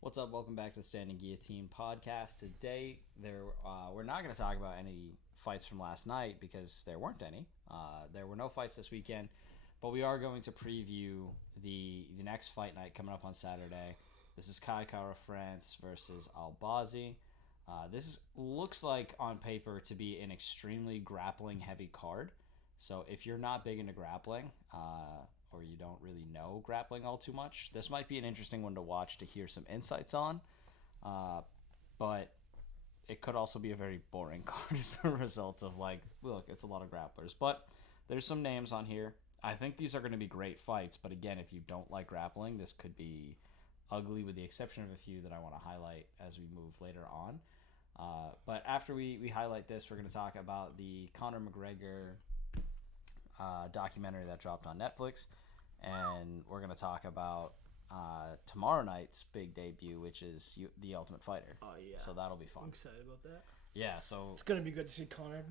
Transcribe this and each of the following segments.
What's up? Welcome back to the Standing Guillotine podcast. Today, we're not going to talk about any fights from last night because there weren't any. There were no fights this weekend, but we are going to preview the next fight night coming up on Saturday. This is Kai Kara France versus Albazi. Looks like on paper to be an extremely grappling heavy card. So if you're not big into grappling, or you don't really know grappling all too much, this might be an interesting one to watch to hear some insights on. But it could also be a very boring card as a result of, look, it's a lot of grapplers. But there's some names on here. I think these are going to be great fights. But again, if you don't like grappling, this could be ugly with the exception of a few that I want to highlight as we move later on. But after we highlight this, we're going to talk about the Conor McGregor documentary that dropped on Netflix, and we're going to talk about tomorrow night's big debut, which is The Ultimate Fighter. Oh, yeah. So that'll be fun. I'm excited about that. Yeah, so... It's going to be good to see Conor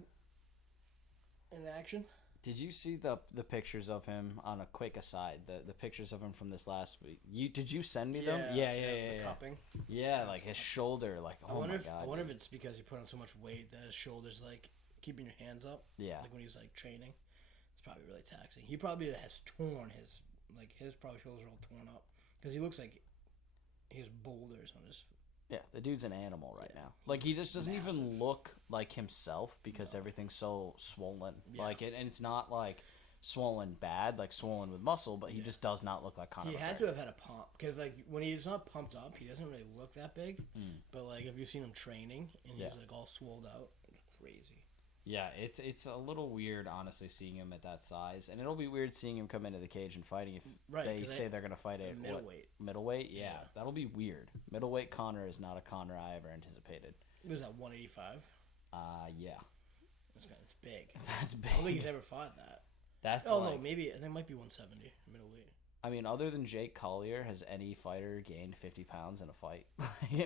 in action. Did you see the pictures of him, on a quick aside, the pictures of him from this last week? Did you send me them? Yeah. The cupping. Yeah, like his shoulder, like, oh my God. I wonder if it's because he put on so much weight that his shoulder's, like, keeping your hands up. Yeah. Like when he's, like, training. It's probably really taxing. He probably has torn his shoulders are all torn up. Because he looks like he has boulders on his... Yeah, the dude's an animal right now. Like, he just doesn't even look like himself because everything's so swollen. Yeah. And it's not, like, swollen bad, like swollen with muscle, but he just does not look like Conor McGregor. He had to have had a pump. Because, like, when he's not pumped up, he doesn't really look that big. But, like, have you seen him training? And he's, like, all swolled out. It's crazy. Yeah, it's a little weird, honestly, seeing him at that size. And it'll be weird seeing him come into the cage and fighting if they say they're going to fight at middleweight. Middleweight? Yeah, that'll be weird. Middleweight Conor is not a Conor I ever anticipated. Was that 185? Yeah. It's big. That's big. I don't think he's ever fought that. No, maybe. I think it might be 170, middleweight. I mean, other than Jake Collier, has any fighter gained 50 pounds in a fight?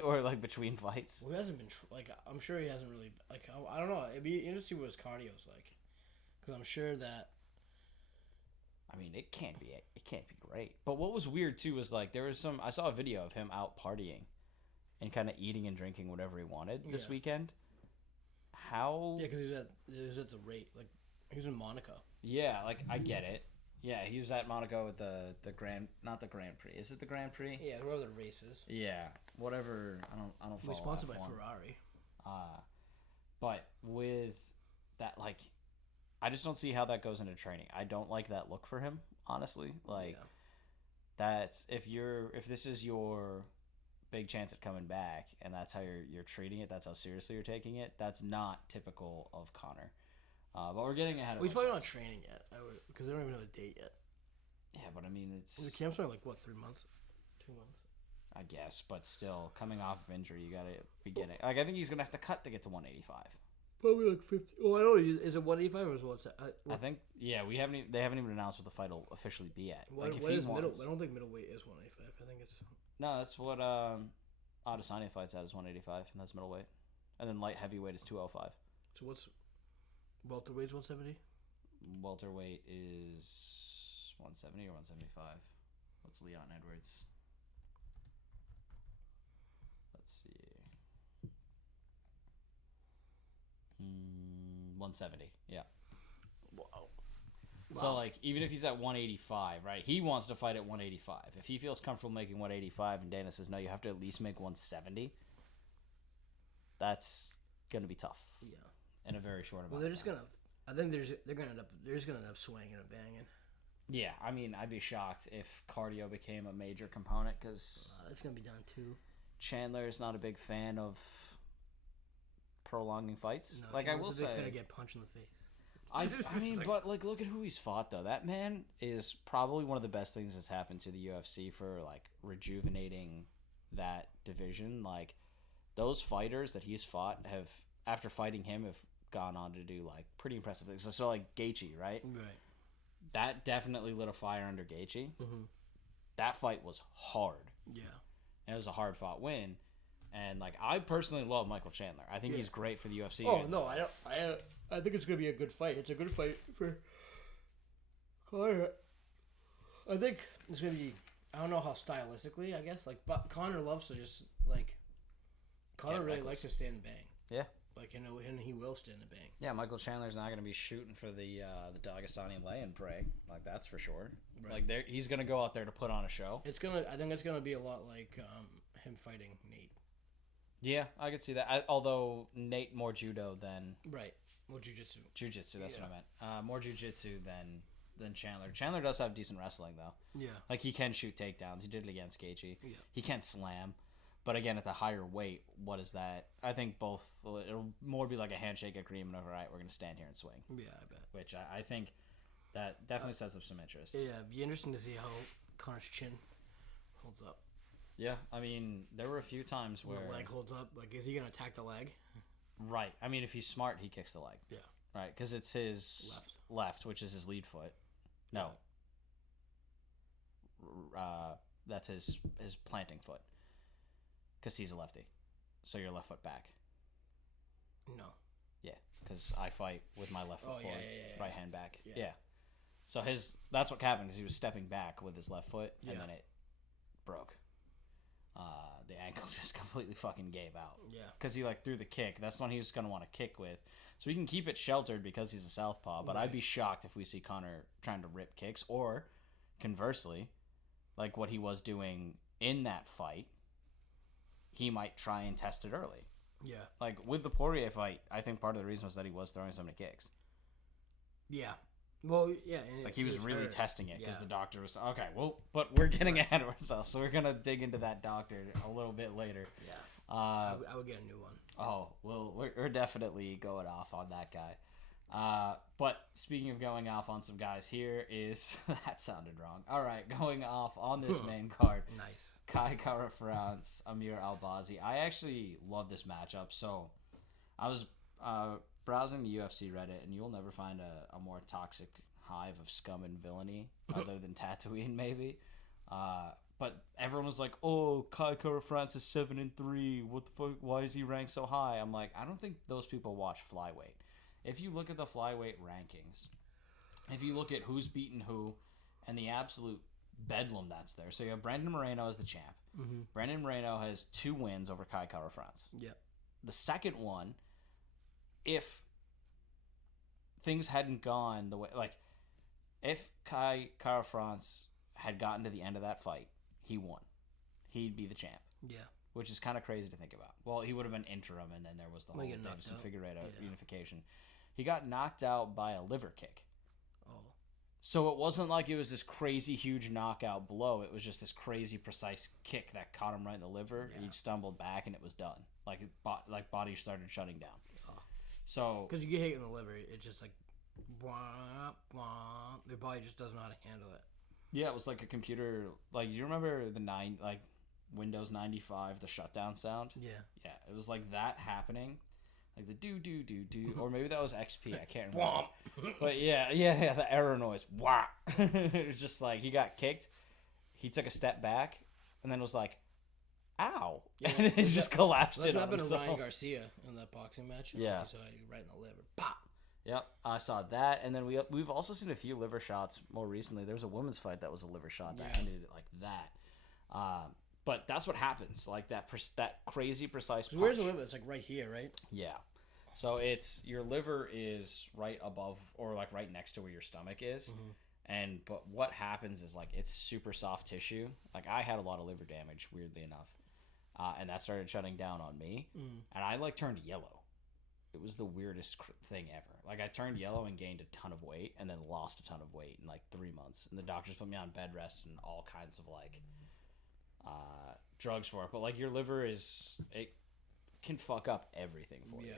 Or, like, between fights? Well, he hasn't been... I'm sure he hasn't really... Like, I don't know. It'd be interesting what his cardio's like. Because I'm sure that... I mean, it can't be great. But what was weird, too, was, like, there was some... I saw a video of him out partying and kind of eating and drinking whatever he wanted this weekend. How... Yeah, because he was at the rate. Like, he was in Monaco. Yeah, like, I get it. Yeah, he was at Monaco with the Grand... Not the Grand Prix. Is it the Grand Prix? Yeah, whatever the race is. Yeah, whatever. I don't follow He's sponsored by F1. Ferrari. But with that, like... I just don't see how that goes into training. I don't like that look for him, honestly. Like, that's... If this is your big chance at coming back, and that's how you're treating it, that's how seriously you're taking it, that's not typical of Conor. But we're getting ahead of He's probably not training yet, because they don't even have a date yet. Yeah, but I mean, it's... The camp's only like, what, 3 months? 2 months? I guess, but still, coming off of injury, you gotta be getting... Like, I think he's gonna have to cut to get to 185. Probably like 50. Oh, I don't know. Is it 185 or is it 170? I think, yeah, they haven't even announced what the fight will officially be at. What is middle? I don't think middleweight is 185. I think it's... No, that's what Adesanya fights at is 185, and that's middleweight. And then light heavyweight is 205. So what's... Welterweight's 170? Welterweight is 170 or 175. What's Leon Edwards? Let's see. 170. Yeah. Wow. So, like, even if he's at 185, right? He wants to fight at 185. If he feels comfortable making 185 and Dana says, no, you have to at least make 170, that's going to be tough. Yeah. In a very short amount. Well, they're just gonna. I think they're just gonna end up swinging and banging. Yeah, I mean, I'd be shocked if cardio became a major component because that's gonna be done too. Chandler is not a big fan of prolonging fights. No, like Chandler's I will say, finna get punched in the face. I mean, but like, look at who he's fought though. That man is probably one of the best things that's happened to the UFC for like rejuvenating that division. Like those fighters that he's fought have, after fighting him, have gone on to do like pretty impressive things. So like Gaethje, right? Right. That definitely lit a fire under Gaethje. Mm-hmm. That fight was hard. Yeah. And it was a hard fought win. And like I personally love Michael Chandler. I think he's great for the UFC. Oh no, I think it's gonna be a good fight. It's a good fight for Conor. I think it's gonna be I don't know how stylistically, I guess. Like, but Conor loves to just, like... Conor really likes to stand and bang. Yeah. Like, and he will stand and bang. Yeah, Michael Chandler's not going to be shooting for the Dagestani lay-in prey. Like, that's for sure. Right. Like, he's going to go out there to put on a show. I think it's going to be a lot like him fighting Nate. Yeah, I could see that. Although Nate more judo than... Right. More jiu-jitsu. Jiu-jitsu, that's what I meant. More jiu-jitsu than Chandler. Chandler does have decent wrestling, though. Yeah. Like, he can shoot takedowns. He did it against Gaethje. Yeah. He can slam. But again, at the higher weight, what is that? I think both, it'll more be like a handshake agreement of, all right, we're going to stand here and swing. Yeah, I bet. Which I think that definitely sets up some interest. Yeah, it'd be interesting to see how Conor's chin holds up. Yeah, I mean, there were a few times where... The leg holds up. Like, is he going to attack the leg? Right. I mean, if he's smart, he kicks the leg. Yeah. Right, because it's his left, which is his lead foot. No. That's his planting foot. Because he's a lefty. So you're left foot back. No. Yeah, because I fight with my left foot forward, right hand back. Yeah. So that's what happened, because he was stepping back with his left foot, and then it broke. The ankle just completely fucking gave out. Yeah. Because he threw the kick. That's the one he was going to want to kick with. So he can keep it sheltered because he's a southpaw, but I'd be shocked if we see Conor trying to rip kicks, or conversely, like what he was doing in that fight, he might try and test it early. Yeah. Like, with the Poirier fight, I think part of the reason was that he was throwing so many kicks. Yeah. Well, yeah. Like, he was really testing it, because the doctor was, okay, well, but we're getting ahead of ourselves, so we're going to dig into that doctor a little bit later. Yeah. I would get a new one. Oh, well, we're definitely going off on that guy. But speaking of going off on some guys, here is... that sounded wrong. All right, going off on this main card. Nice. Kai Kara-France, Amir Albazi. I actually love this matchup. So I was browsing the UFC Reddit, and you'll never find a more toxic hive of scum and villainy other than Tatooine, maybe. But everyone was like, "Oh, Kai Kara-France is 7-3. What the fuck? Why is he ranked so high?" I'm like, I don't think those people watch flyweight. If you look at the flyweight rankings, if you look at who's beaten who, and the absolute bedlam that's there. So you have Brandon Moreno as the champ. Mm-hmm. Brandon Moreno has 2 wins over Kai Kara-France. Yep. The second one, if things hadn't gone the way... Like, if Kai Kara-France had gotten to the end of that fight, he won. He'd be the champ. Yeah. Which is kind of crazy to think about. Well, he would have been interim, and then there was the whole Davison Figueiredo unification. He got knocked out by a liver kick. So it wasn't like it was this crazy, huge knockout blow. It was just this crazy, precise kick that caught him right in the liver. Yeah. He stumbled back, and it was done. Like body started shutting down. Oh. So because you get hit in the liver, it's just like, wah, wah. Your body just doesn't know how to handle it. Yeah, it was like a computer. Like, you remember the Windows 95, the shutdown sound? Yeah. Yeah, it was like that happening. Like the do, or maybe that was XP. I can't remember. But yeah, the error noise. Wah! It was just like he got kicked. He took a step back, and then was like, "Ow!" Yeah, and it just collapsed. That's what happened to Ryan Garcia in that boxing match. Yeah, so right in the liver. Pop. Yep, I saw that, and then we've also seen a few liver shots more recently. There was a women's fight that was a liver shot that ended like that. But that's what happens, like that crazy precise punch. Where's the liver? It's like right here, right? Yeah. So it's your liver is right above or like right next to where your stomach is. Mm-hmm. But what happens is like it's super soft tissue. Like I had a lot of liver damage, weirdly enough. And that started shutting down on me. Mm. And I like turned yellow. It was the weirdest thing ever. Like I turned yellow and gained a ton of weight and then lost a ton of weight in like 3 months. And the doctors put me on bed rest and all kinds of like drugs for it. But like your liver it can fuck up everything for you.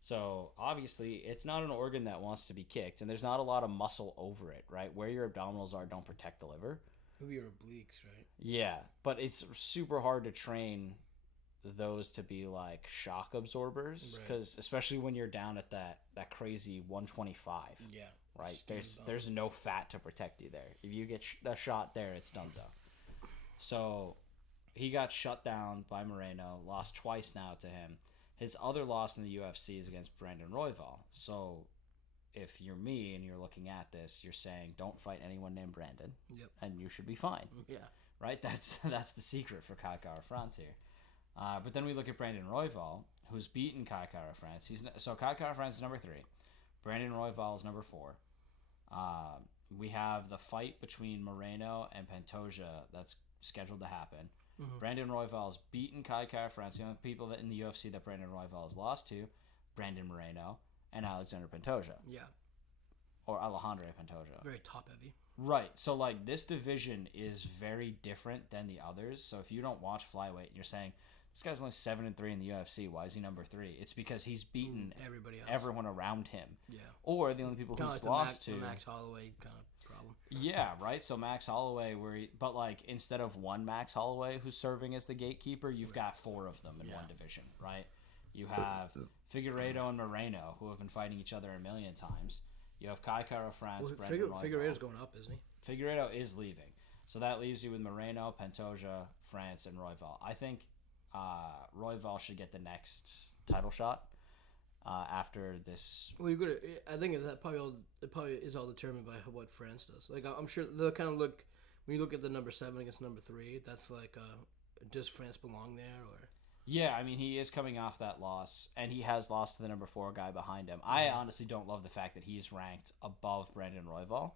So obviously it's not an organ that wants to be kicked, and there's not a lot of muscle over it, right? Where your abdominals are don't protect the liver. Maybe your obliques, right? Yeah, but it's super hard to train those to be like shock absorbers, because especially when you're down at that crazy 125. Yeah. Right. There's no fat to protect you there. If you get a shot there, it's donezo. So he got shut down by Moreno, lost twice now to him. His other loss in the UFC is against Brandon Royval. So if you're me and you're looking at this, you're saying don't fight anyone named Brandon. Yep. And you should be fine. Yeah. right? That's the secret for Kai Kara France here. But then we look at Brandon Royval, who's beaten Kai Kara France. So Kai Kara France is number 3. Brandon Royval is number 4. We have the fight between Moreno and Pantoja that's scheduled to happen. Mm-hmm. Brandon Royval's beaten Kai Kara France. The only people that in the UFC that Brandon Royval has lost to, Brandon Moreno and Alexander Pantoja. Yeah. Or Alejandro Pantoja. Very top heavy. Right. So, like, this division is very different than the others. So, if you don't watch flyweight and you're saying, this guy's only 7-3 in the UFC, why is he number 3? It's because he's beaten everybody else. Everyone around him. Yeah. Or the only people kinda he's like lost the to. Max Holloway kind of problem. Yeah, right. So, Max Holloway, but, like, instead of one Max Holloway who's serving as the gatekeeper, you've got 4 of them in one division, right? You have Figueiredo and Moreno, who have been fighting each other a million times. You have Kai Kara France, Brandon Royval. Figueiredo's going up, isn't he? Figueiredo is leaving. So that leaves you with Moreno, Pantoja, France, and Royval. I think Royval should get the next title shot after this. Well, you could. I think that probably is all determined by what France does. Like, I'm sure they'll kind of look when you look at the number 7 against number 3. That's like, does France belong there or? Yeah, I mean, he is coming off that loss, and he has lost to the number 4 guy behind him. I honestly don't love the fact that he's ranked above Brandon Royval.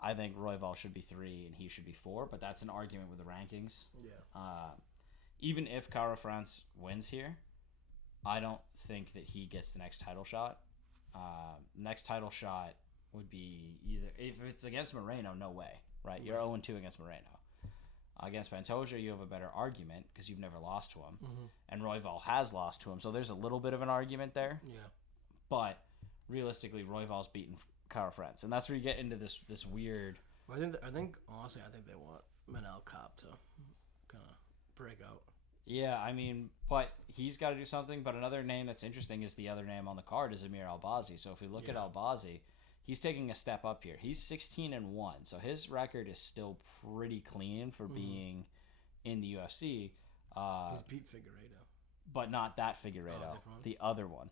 I think Royval should be 3 and he should be 4, but that's an argument with the rankings. Yeah. Even if Kara France wins here, I don't think that he gets the next title shot. Next title shot would be either... If it's against Moreno, no way, right? You're 0-2 against Moreno. Against Pantoja, you have a better argument because you've never lost to him. Mm-hmm. And Royval has lost to him, so there's a little bit of an argument there. Yeah. But realistically, Royval's beaten Kara France. And that's where you get into this weird... Well, honestly, I think they want Manel Kape to kind of break out. Yeah, I mean, but he's got to do something. But another name that's interesting is the other name on the card is Amir Albazi. So if we look at Albazi, he's taking a step up here. He's 16-1, so his record is still pretty clean for being in the UFC. He's beat Figueiredo, but not that Figueiredo. The other one,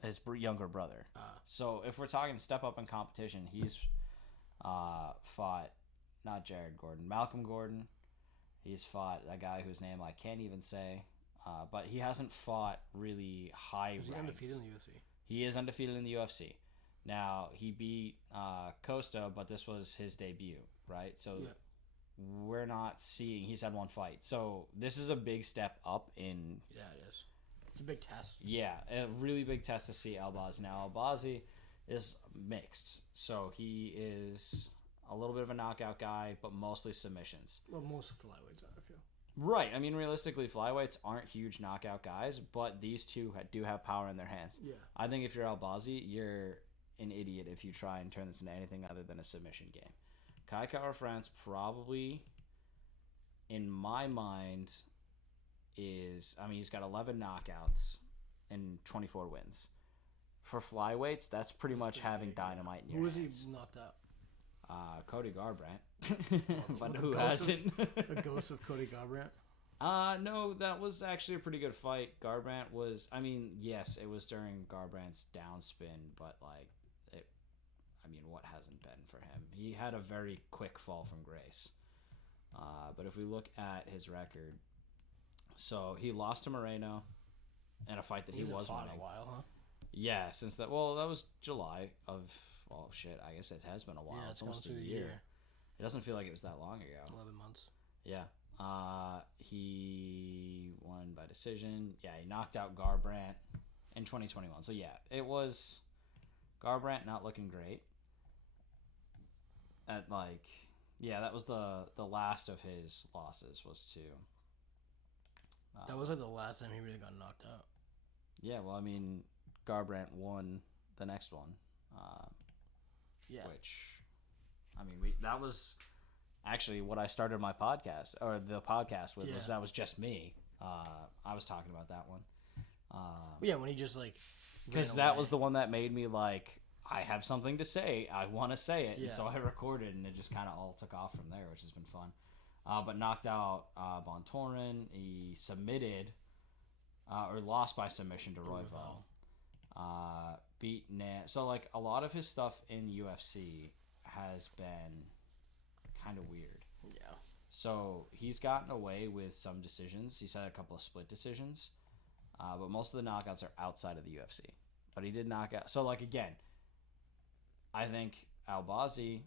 his younger brother. So if we're talking step up in competition, he's fought not Jared Gordon, Malcolm Gordon. He's fought a guy whose name I can't even say, but he hasn't fought really high. Is he undefeated in the UFC? He is undefeated in the UFC. Now, he beat Costa, but this was his debut, right? So we're not seeing... He's had one fight. So this is a big step up in... Yeah, it is. It's a big test. Yeah, a really big test to see Albazi. Now, Albazi is mixed. So he is a little bit of a knockout guy, but mostly submissions. Well, most flyweights are, I feel. Right. I mean, realistically, flyweights aren't huge knockout guys, but these two do have power in their hands. Yeah. I think if you're Albazi, you're an idiot if you try and turn this into anything other than a submission game. Kai Kara France probably, in my mind, is... I mean, he's got 11 knockouts and 24 wins. For flyweights, that's pretty much having dynamite in your hands. Who has he knocked out? Cody Garbrandt. But who hasn't? A ghost of Cody Garbrandt? No, that was actually a pretty good fight. Garbrandt was... I mean, yes, it was during Garbrandt's downspin, but, like... I mean, what hasn't been for him? He had a very quick fall from grace. But if we look at his record, so he lost to Moreno in a fight that he was winning. A while, huh? Yeah, since that. Well, that was July of. Well, shit. I guess it has been a while. Yeah, it's almost a year. It doesn't feel like it was that long ago. 11 months. Yeah. He won by decision. Yeah, he knocked out Garbrandt in 2021. So yeah, it was Garbrandt not looking great. That was the last of his losses was to... that was like the last time he really got knocked out. Yeah, well, I mean, Garbrandt won the next one. Which, I mean, that was actually what I started my podcast, or the podcast with, was that was just me. I was talking about that one. Yeah, when he just, like... Because that was the one that made me, like... I have something to say. I want to say it. Yeah. And so I recorded, and it just kind of all took off from there, which has been fun. But knocked out Bontorin. He submitted, or lost by submission to Royval. Beat Nan. So, like, a lot of his stuff in UFC has been kind of weird. Yeah. So he's gotten away with some decisions. He's had a couple of split decisions, but most of the knockouts are outside of the UFC. But he did knock out. So like again, I think Albazi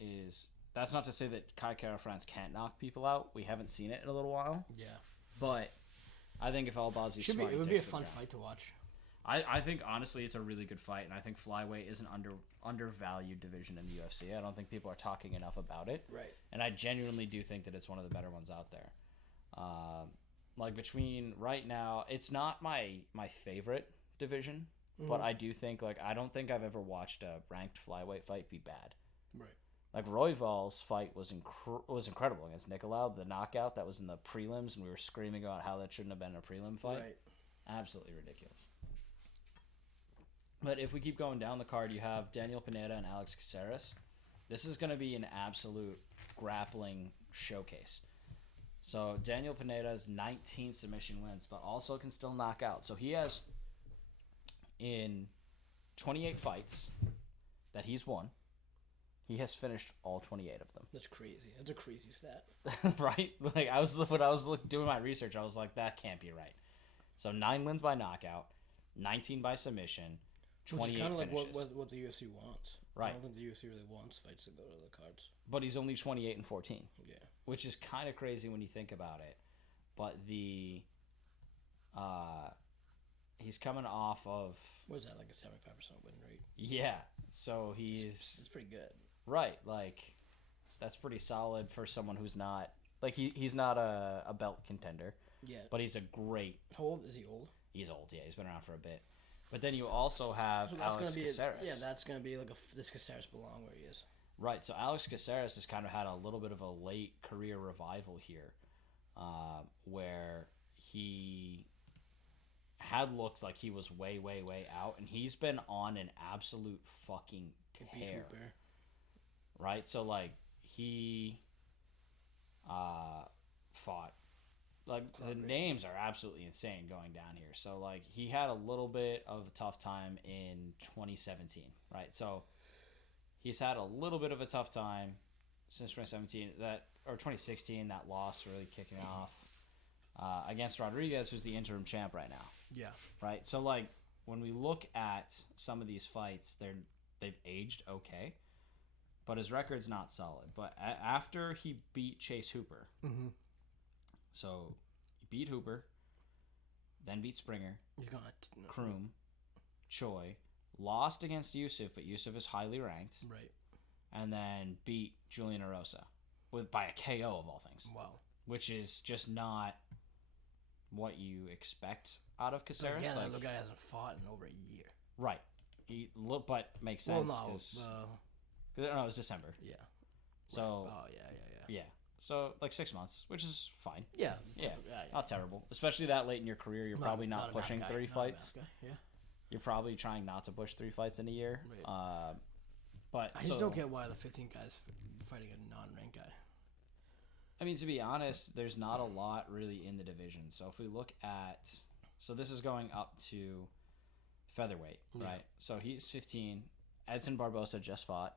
is. That's not to say that Kai Kara France can't knock people out. We haven't seen it in a little while. Yeah. But I think if Albazi's smart, it would be a fun fight to watch. I think honestly it's a really good fight, and I think flyweight is an undervalued division in the UFC. I don't think people are talking enough about it. Right. And I genuinely do think that it's one of the better ones out there. Like between right now, it's not my favorite division, but I do think I don't think I've ever watched a ranked flyweight fight be bad. Right. Like Royval's fight was incredible against Nicolau. The knockout that was in the prelims, and we were screaming about how that shouldn't have been a prelim fight. Right. Absolutely ridiculous. But if we keep going down the card, you have Daniel Pineda and Alex Caceres. This is going to be an absolute grappling showcase. So Daniel Pineda's 19 submission wins, but also can still knock out. So he has, in 28 fights that he's won, he has finished all 28 of them. That's crazy. That's a crazy stat. Right? Like when I was doing my research, I was like, that can't be right. So 9 wins by knockout, 19 by submission, 28 Which is kind of like finishes. what the UFC wants. Right. I don't think the UFC really wants fights to go to the cards. But he's only 28 and 14. Yeah. Which is kind of crazy when you think about it. But he's coming off of... What is that, like a 75% win rate? Yeah. So he's... It's pretty good. Right. Like, that's pretty solid for someone who's not... Like, he's not a belt contender. Yeah. But he's a great... How old is he? Old? He's old, yeah. He's been around for a bit. But then you also have Alex Caceres. That's going to be like this Caceres belong where he is. Right, so Alex Caceres has kind of had a little bit of a late career revival here, where he had looked like he was way, way, way out, and he's been on an absolute fucking tear. Right, so like he fought. Like, the names are absolutely insane going down here. So, like, he had a little bit of a tough time in 2017, right? So, he's had a little bit of a tough time since 2017, or 2016, that loss really kicking off against Rodriguez, who's the interim champ right now. Yeah. Right? So, like, when we look at some of these fights, they've aged okay, but his record's not solid. But after he beat Chase Hooper... Mm-hmm. So, he beat Hooper, then beat Springer, Kroom, Choi, lost against Yusuf, but Yusuf is highly ranked. Right. And then beat Julian Erosa by a KO of all things. Wow. Which is just not what you expect out of Caceres. Again, the guy hasn't fought in over a year. Right. But makes sense. Well, no. No, it was December. Yeah. So. Right. Oh, yeah. Yeah. So, like 6 months, which is fine. Yeah. Yeah. Not terrible. Especially that late in your career, you're probably not pushing 3 fights. Yeah. You're probably trying not to push 3 fights in a year. Right. But I just don't get why the 15 guy's fighting a non-ranked guy. I mean, to be honest, there's not a lot really in the division. So if we look at... So this is going up to featherweight, right? So he's 15. Edson Barbosa just fought.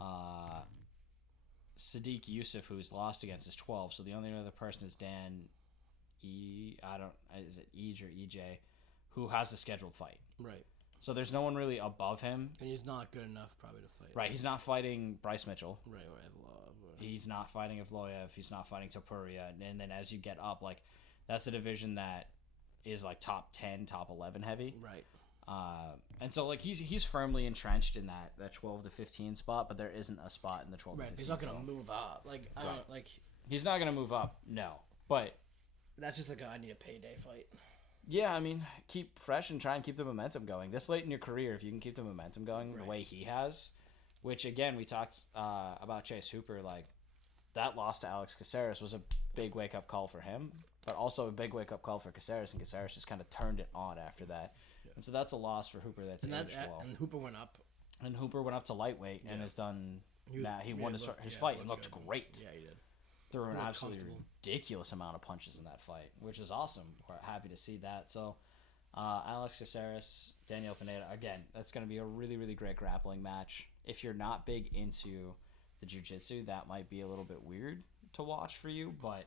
Right. Sadiq Yusuf, who's lost against, is 12. So the only other person is Dan is it Ej or EJ, who has a scheduled fight. Right. So there's no one really above him. And he's not good enough probably to fight. Right. He's not fighting Bryce Mitchell. Right. Or Evloev. He's not fighting Evloev. He's not fighting Topuria. And then as you get up, like, that's a division that is like top 10, top 11 heavy. Right. And so like he's firmly entrenched in that 12 to 15 spot, but there isn't a spot in the 12 to 15. He's not gonna move up. Like I don't like. He's not gonna move up. No, but that's just like I need a payday fight. Yeah, I mean, keep fresh and try and keep the momentum going. This late in your career, if you can keep the momentum going the way he has, which again we talked about Chase Hooper, like that loss to Alex Caceres was a big wake up call for him, but also a big wake up call for Caceres, and Caceres just kind of turned it on after that. And so that's a loss for Hooper. And Hooper went up. And Hooper went up to lightweight and has done. He won his fight and looked great. Yeah, he did. Threw an absolutely ridiculous amount of punches in that fight, which is awesome. We're happy to see that. So, Alex Caceres, Daniel Pineda. Again, that's going to be a really, really great grappling match. If you're not big into the jiu-jitsu, that might be a little bit weird to watch for you, but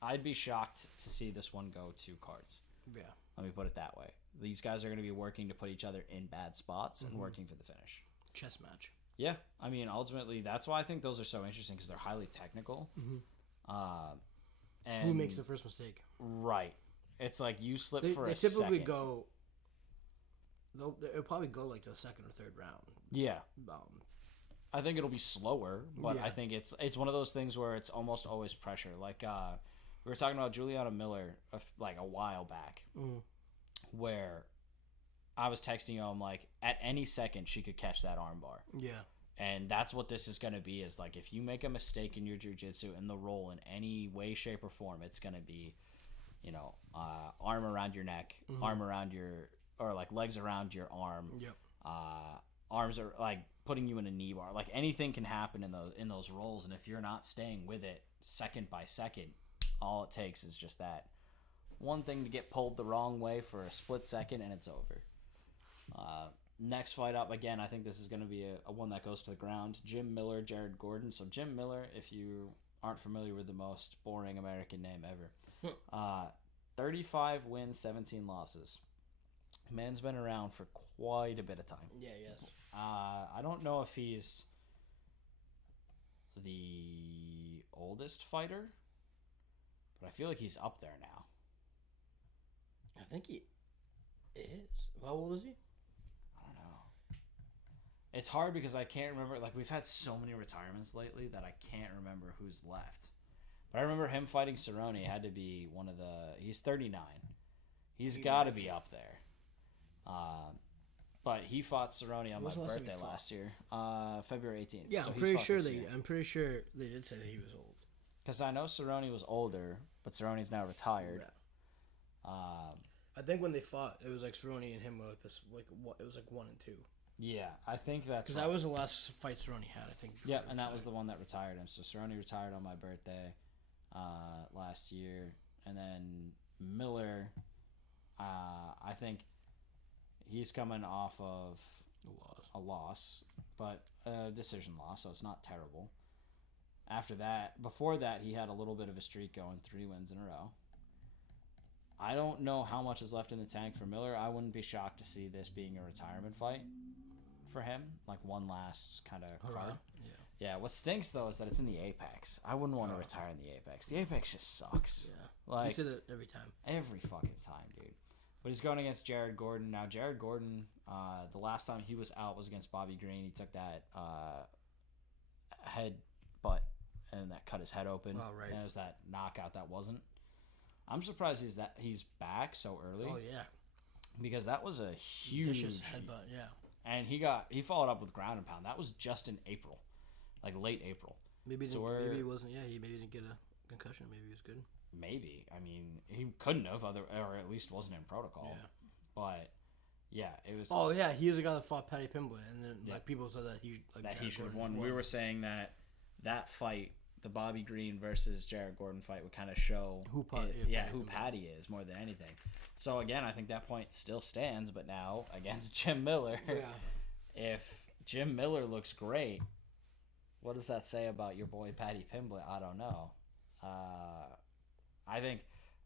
I'd be shocked to see this one go 2 cards. Yeah. Let me put it that way. These guys are going to be working to put each other in bad spots and working for the finish. Chess match. Yeah. I mean, ultimately, that's why I think those are so interesting because they're highly technical. And who makes the first mistake? Right. It's like you slip They for a second. They typically go... It'll probably go like the second or third round. Yeah. I think it'll be slower, but Yeah. I think it's one of those things where it's almost always pressure. Like we were talking about Juliana Miller like a while back, where I was texting you, I'm like, at any second she could catch that armbar. Yeah. And that's what this is going to be, is like if you make a mistake in your jiu-jitsu in the roll in any way, shape, or form, it's going to be, arm around your neck, arm around your, or like legs around your arm. Yep. Arms are like putting you in a knee bar. Like anything can happen in those rolls, and if you're not staying with it second by second, all it takes is just that one thing to get pulled the wrong way for a split second, and it's over. Next fight up, again, I think this is going to be a one that goes to the ground. Jim Miller, Jared Gordon. So Jim Miller, if you aren't familiar with the most boring American name ever, 35 wins, 17 losses. Man's been around for quite a bit of time. Yeah, yes. I don't know if he's the oldest fighter, but I feel like he's up there now. I think he is. How old is he? I don't know. It's hard because I can't remember. Like, we've had so many retirements lately that I can't remember who's left. But I remember him fighting Cerrone had to be one of the... He's 39. He's got to be up there. But he fought Cerrone on my birthday last year, February 18th. Yeah, so I'm pretty sure they did say that he was old. Because I know Cerrone was older, but Cerrone's now retired. Yeah. I think when they fought, it was like Cerrone and him were like this, like it was like 1 and 2. Yeah, I think that's because that was the last fight Cerrone had. I think. Yeah, and that was the one that retired him. So Cerrone retired on my birthday last year, and then Miller, I think. He's coming off of a loss, but a decision loss, so it's not terrible. Before that, he had a little bit of a streak going, 3 wins in a row. I don't know how much is left in the tank for Miller. I wouldn't be shocked to see this being a retirement fight for him, like one last kind of card. Yeah, what stinks, though, is that it's in the Apex. I wouldn't want to retire in the Apex. The Apex just sucks. Yeah, like, he did it every time. Every fucking time, dude. But he's going against Jared Gordon. Now, Jared Gordon, the last time he was out was against Bobby Green. He took that headbutt, and that cut his head open. Oh, right. And it was that knockout that wasn't. I'm surprised he's back so early. Oh, yeah. Because that was a huge... vicious headbutt, yeah. And he followed up with ground and pound. That was just in April. Like, late April. Maybe he wasn't... Yeah, he maybe didn't get a concussion. Maybe he was good. Maybe. I mean, he couldn't have, or at least wasn't in protocol. Yeah. But, yeah, it was... Oh, yeah, he was the guy that fought Paddy Pimblett, and then, like, people said that he... Like, that he should have won. We were saying that fight, the Bobby Green versus Jared Gordon fight, would kind of show... who Paddy is, more than anything. So, again, I think that point still stands, but now, against Jim Miller, if Jim Miller looks great, what does that say about your boy Paddy Pimblett? I don't know.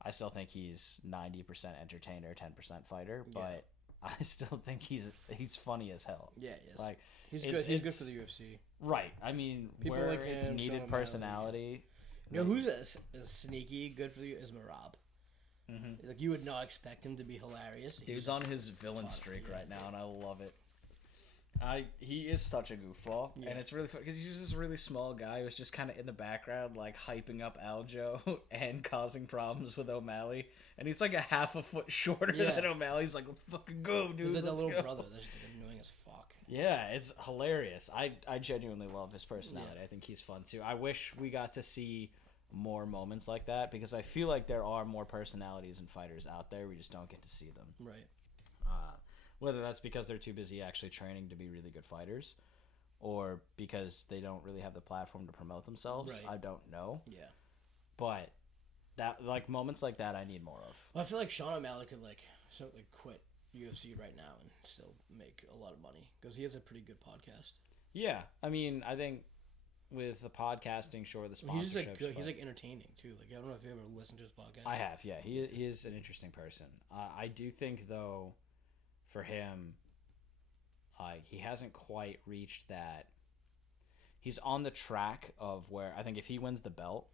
I still think he's 90% entertainer, 10% fighter, but I still think he's funny as hell. Yeah, yes. Like he's good. He's good for the UFC. Right. I mean, people where like it's needed personality. You know who's a sneaky good for you is Marab. Mm-hmm. Like you would not expect him to be hilarious. Dude's on his villain streak right now, and I love it. He is such a goofball, and it's really fun because he's just this really small guy who's just kind of in the background, like hyping up Aljo and causing problems with O'Malley. And he's like a half a foot shorter than O'Malley. He's like, "Let's fucking go, dude." He's like Let's that little go. brother that's just annoying as fuck. Yeah, it's hilarious. I genuinely love his personality. I think he's fun too. I wish we got to see more moments like that because I feel like there are more personalities and fighters out there. We just don't get to see them. Right. Whether that's because they're too busy actually training to be really good fighters or because they don't really have the platform to promote themselves, I don't know. Yeah. But that like moments like that I need more of. Well, I feel like Sean O'Malley could quit UFC right now and still make a lot of money because he has a pretty good podcast. Yeah. I mean, I think with the podcasting, sure, the sponsorships. He's just like good. but- He's like entertaining too. Like I don't know if you ever listened to his podcast. I have, yeah. He is an interesting person. I do think, though, for him, he hasn't quite reached that. He's on the track of where I think if he wins the belt,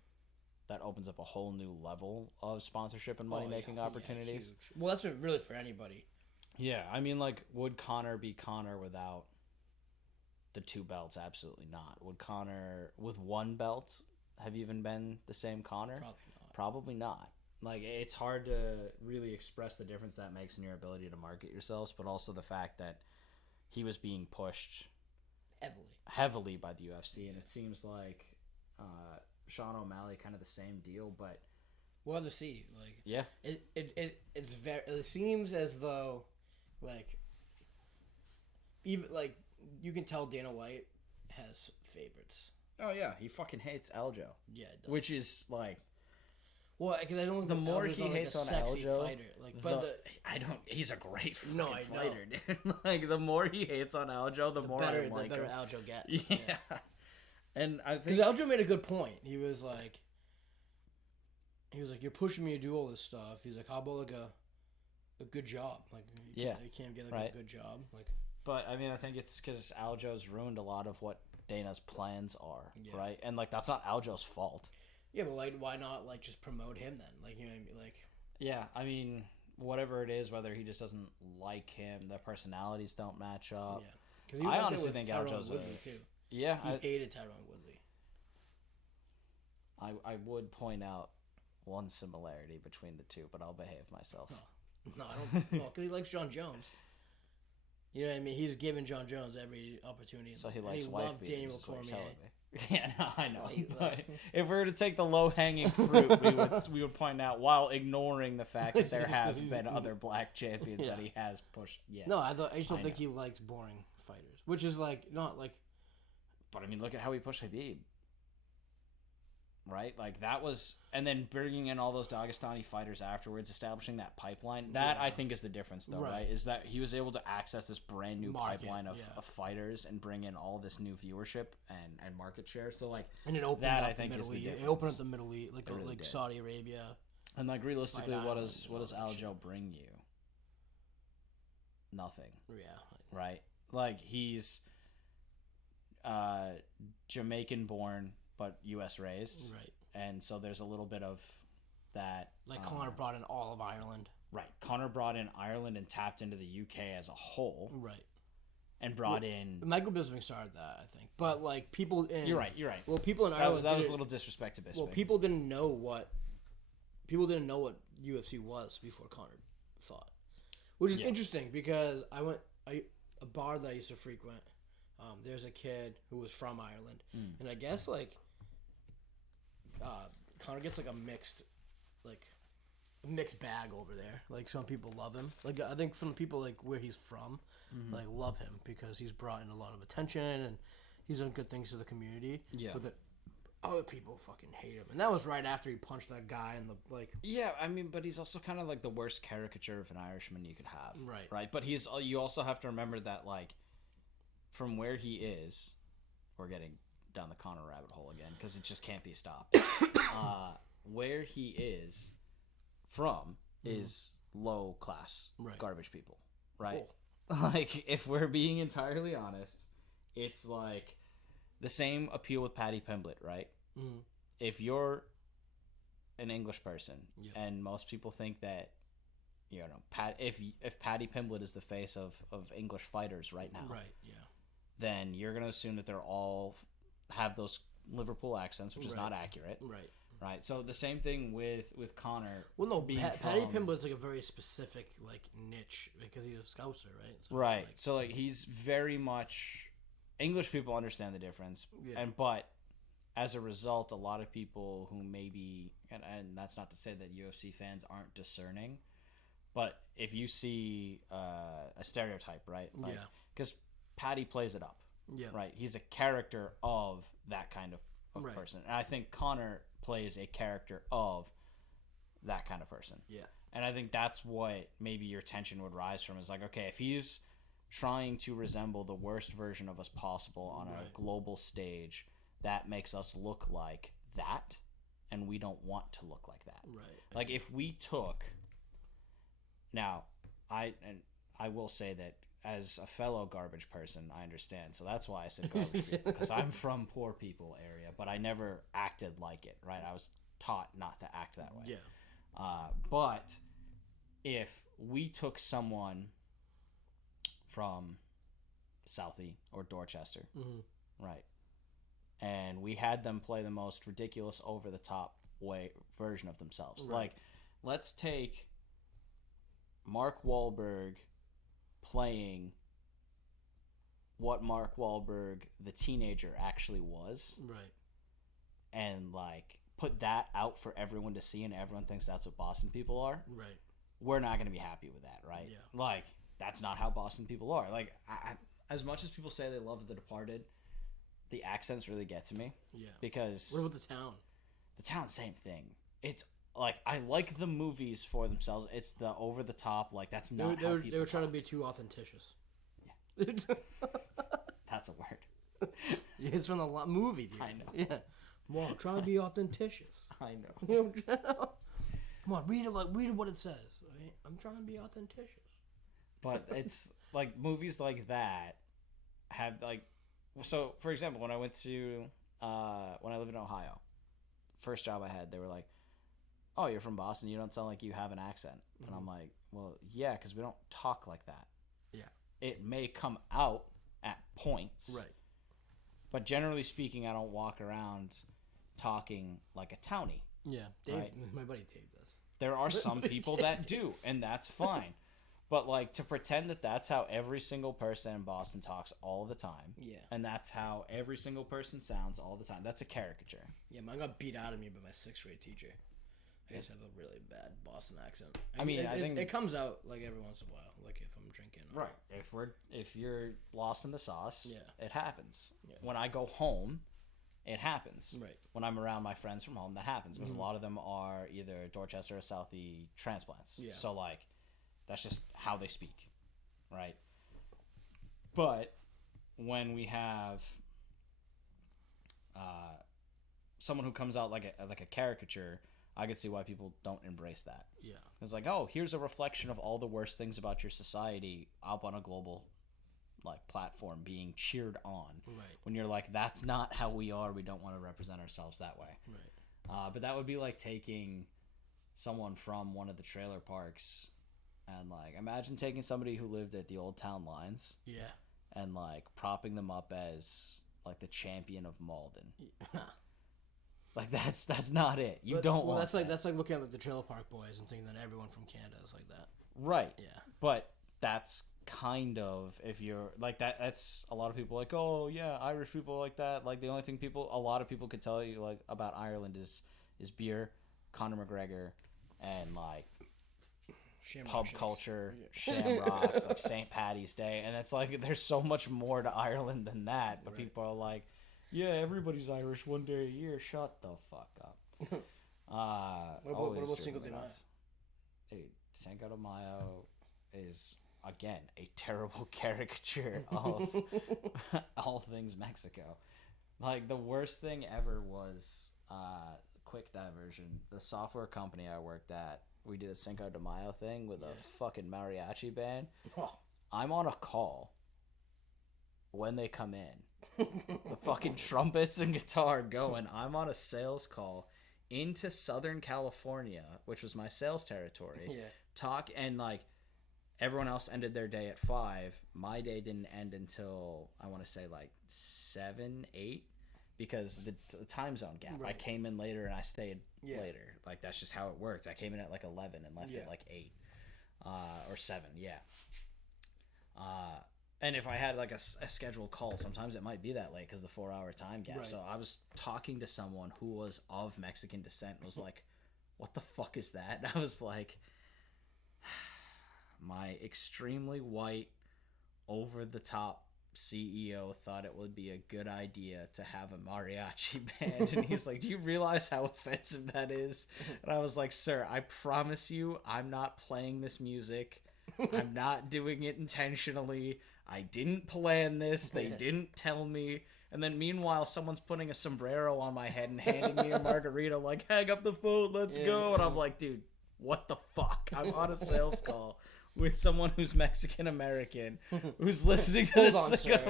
that opens up a whole new level of sponsorship and money-making opportunities. Huge. Well, that's really for anybody. Yeah, I mean, like, would Conor be Conor without the 2 belts? Absolutely not. Would Conor, with 1 belt, have even been the same Conor? Probably not. Probably not. Like, it's hard to really express the difference that makes in your ability to market yourselves, but also the fact that he was being pushed heavily by the UFC, and it seems like Sean O'Malley kind of the same deal, but we'll have to see. Like, yeah, it's very. It seems as though, like, even like you can tell Dana White has favorites. Oh yeah, he fucking hates Aljo. Yeah, which is like. Well, because I don't think the more he hates on Aljo, fighter. Like, but I don't. He's a great fucking No, I fighter, dude. Like the more he hates on Aljo, the more better, I like the better him. Aljo gets. Yeah. And I think because Aljo made a good point. He was like, "You're pushing me to do all this stuff." He's like, "How about like a good job? Like, you can't get like a good job." Like, but I mean, I think it's because Aljo's ruined a lot of what Dana's plans are, right? And like that's not Aljo's fault. Yeah, but like, why not like just promote him then? Like, you know what I mean? Like, yeah, I mean, whatever it is, whether he just doesn't like him, their personalities don't match up. Yeah, because I honestly think Aljo's Woodley too. Yeah, he hated Tyron Woodley. I would point out one similarity between the two, but I'll behave myself. No, I don't. No, because he likes John Jones. You know what I mean? He's given John Jones every opportunity. So he likes wife beaters. Daniel Cormier. Yeah, no, I know. But if we were to take the low-hanging fruit, we would point out while ignoring the fact that there have been other black champions that he has pushed. Yes. No, I just don't think he likes boring fighters, which is like not like. But I mean, look at how he pushed Khabib. Right, like that was, and then bringing in all those Dagestani fighters afterwards, establishing that pipeline. That I think is the difference, though, right? Is that he was able to access this brand new pipeline of fighters and bring in all this new viewership and market share. So like, and it opened that up I think is the difference. It opened up the Middle East, like really like did. Saudi Arabia. And like realistically, what does Aljo bring you? Nothing. Yeah. Right. Like he's Jamaican born but U.S. raised. Right. And so there's a little bit of that. Like Conor brought in all of Ireland. Right. Conor brought in Ireland and tapped into the UK as a whole. Right. And brought in. Michael Bisping started that, I think. But like people in. You're right. Well, people in Ireland. That was a little disrespect to Bisping. Well, people didn't know what UFC was before Conor fought, which is interesting because a bar that I used to frequent. There's a kid who was from Ireland, and I guess like Conor gets like a mixed bag over there. Like some people love him. Like I think from people like where he's from, like love him because he's brought in a lot of attention and he's done good things to the community. Yeah, but the other people fucking hate him, and that was right after he punched that guy in the like. Yeah, I mean, but he's also kind of like the worst caricature of an Irishman you could have. Right. Right, but you also have to remember that like. From where he is, we're getting down the Conor rabbit hole again because it just can't be stopped. Where he is from is low class garbage people, right? Cool. Like if we're being entirely honest, it's like the same appeal with Paddy Pimblett, right? Mm-hmm. If you're an English person and most people think that if Paddy Pimblett is the face of English fighters right now, right? Yeah. Then you're going to assume that they're all have those Liverpool accents, which is not accurate. Right. Right. So the same thing with Conor. Well, no, Paddy Pimblett's like a very specific like niche because he's a Scouser, right? So right. So like he's very much English people understand the difference, but as a result, a lot of people who maybe and that's not to say that UFC fans aren't discerning, but if you see a stereotype, right? Like, because Paddy plays it up. Yeah. Right. He's a character of that kind of person. And I think Conor plays a character of that kind of person. Yeah. And I think that's what maybe your tension would rise from is like, okay, if he's trying to resemble the worst version of us possible on a global stage, that makes us look like that, and we don't want to look like that. Right. Like if we took, now, I will say that as a fellow garbage person, I understand. So that's why I said garbage people, because I'm from poor people area, but I never acted like it. Right? I was taught not to act that way. Yeah. But if we took someone from Southie or Dorchester, right, and we had them play the most ridiculous, over the top way version of themselves, right. like let's take Mark Wahlberg playing what Mark Wahlberg, the teenager, actually was, right, and like put that out for everyone to see, and everyone thinks that's what Boston people are. right. We're not going to be happy with that, right? Yeah. Like that's not how Boston people are. Like as much as people say they love The Departed, the accents really get to me. Yeah. Because what about the town? The town, same thing. It's like I like the movies for themselves. It's the over the top. Like that's not how people. They were trying to be too authenticious. Yeah. That's a word. It's from the movie, dude. I know. Yeah. Well, I'm trying to be authenticious. I know. Come on, read what it says. Right? I'm trying to be authenticious. But it's like movies like that have like, so for example, when I went to when I lived in Ohio, first job I had, they were like, "Oh, you're from Boston. You don't sound like you have an accent." And I'm like, "Well, yeah, because we don't talk like that." Yeah. It may come out at points, right? But generally speaking, I don't walk around talking like a townie. Yeah, Dave, right? My buddy Dave does. There are some people that do, and that's fine. But like to pretend that that's how every single person in Boston talks all the time, yeah, and that's how every single person sounds all the time, that's a caricature. Yeah, mine got beat out of me by my 6th grade teacher. I just have a really bad Boston accent. I mean, I think it comes out like every once in a while, like if I'm drinking. Right. If you're lost in the sauce, yeah, it happens. Yeah. When I go home, it happens. Right. When I'm around my friends from home, that happens because a lot of them are either Dorchester or Southie transplants. Yeah. So like, that's just how they speak, right? But when we have someone who comes out like a caricature, I could see why people don't embrace that. Yeah. It's like, oh, here's a reflection of all the worst things about your society up on a global like platform being cheered on. Right. When you're like, that's not how we are. We don't want to represent ourselves that way. Right. But that would be like taking someone from one of the trailer parks and like imagine taking somebody who lived at the Old Town Lines. Yeah. And like propping them up as like the champion of Malden. Yeah. Like that's not it. You don't want that's like looking at like the Trailer Park Boys and thinking that everyone from Canada is like that. Right. Yeah. But that's kind of, if you're like that's a lot of people like, oh yeah, Irish people like that. Like the only thing a lot of people could tell you like about Ireland is beer, Conor McGregor, and like pub culture, shamrocks, like St. Patty's Day, and it's like there's so much more to Ireland than that. But people are like, yeah, everybody's Irish one day a year. Shut the fuck up. What about Cinco de Mayo? Dude, Cinco de Mayo is again a terrible caricature of all things Mexico. Like the worst thing ever was quick diversion. The software company I worked at, we did a Cinco de Mayo thing with a fucking mariachi band. Oh. I'm on a call when they come in. The fucking trumpets and guitar going. I'm on a sales call into Southern California, which was my sales territory. Yeah. And like everyone else ended their day at 5. My day didn't end until I want to say like 7, 8, because the time zone gap. Right. I came in later and I stayed later. Like that's just how it worked. I came in at like 11 and left at like 8 or 7. Yeah. And if I had like a scheduled call, sometimes it might be that late because the 4-hour time gap. Right. So I was talking to someone who was of Mexican descent and was like, what the fuck is that? And I was like, my extremely white, over-the-top CEO thought it would be a good idea to have a mariachi band. And he's like, do you realize how offensive that is? And I was like, sir, I promise you I'm not playing this music. I'm not doing it intentionally. I didn't plan this. They didn't tell me. And then meanwhile, someone's putting a sombrero on my head and handing me a margarita, like, hang up the phone, let's go. And I'm like, dude, what the fuck? I'm on a sales call with someone who's Mexican American, who's listening to this. Shut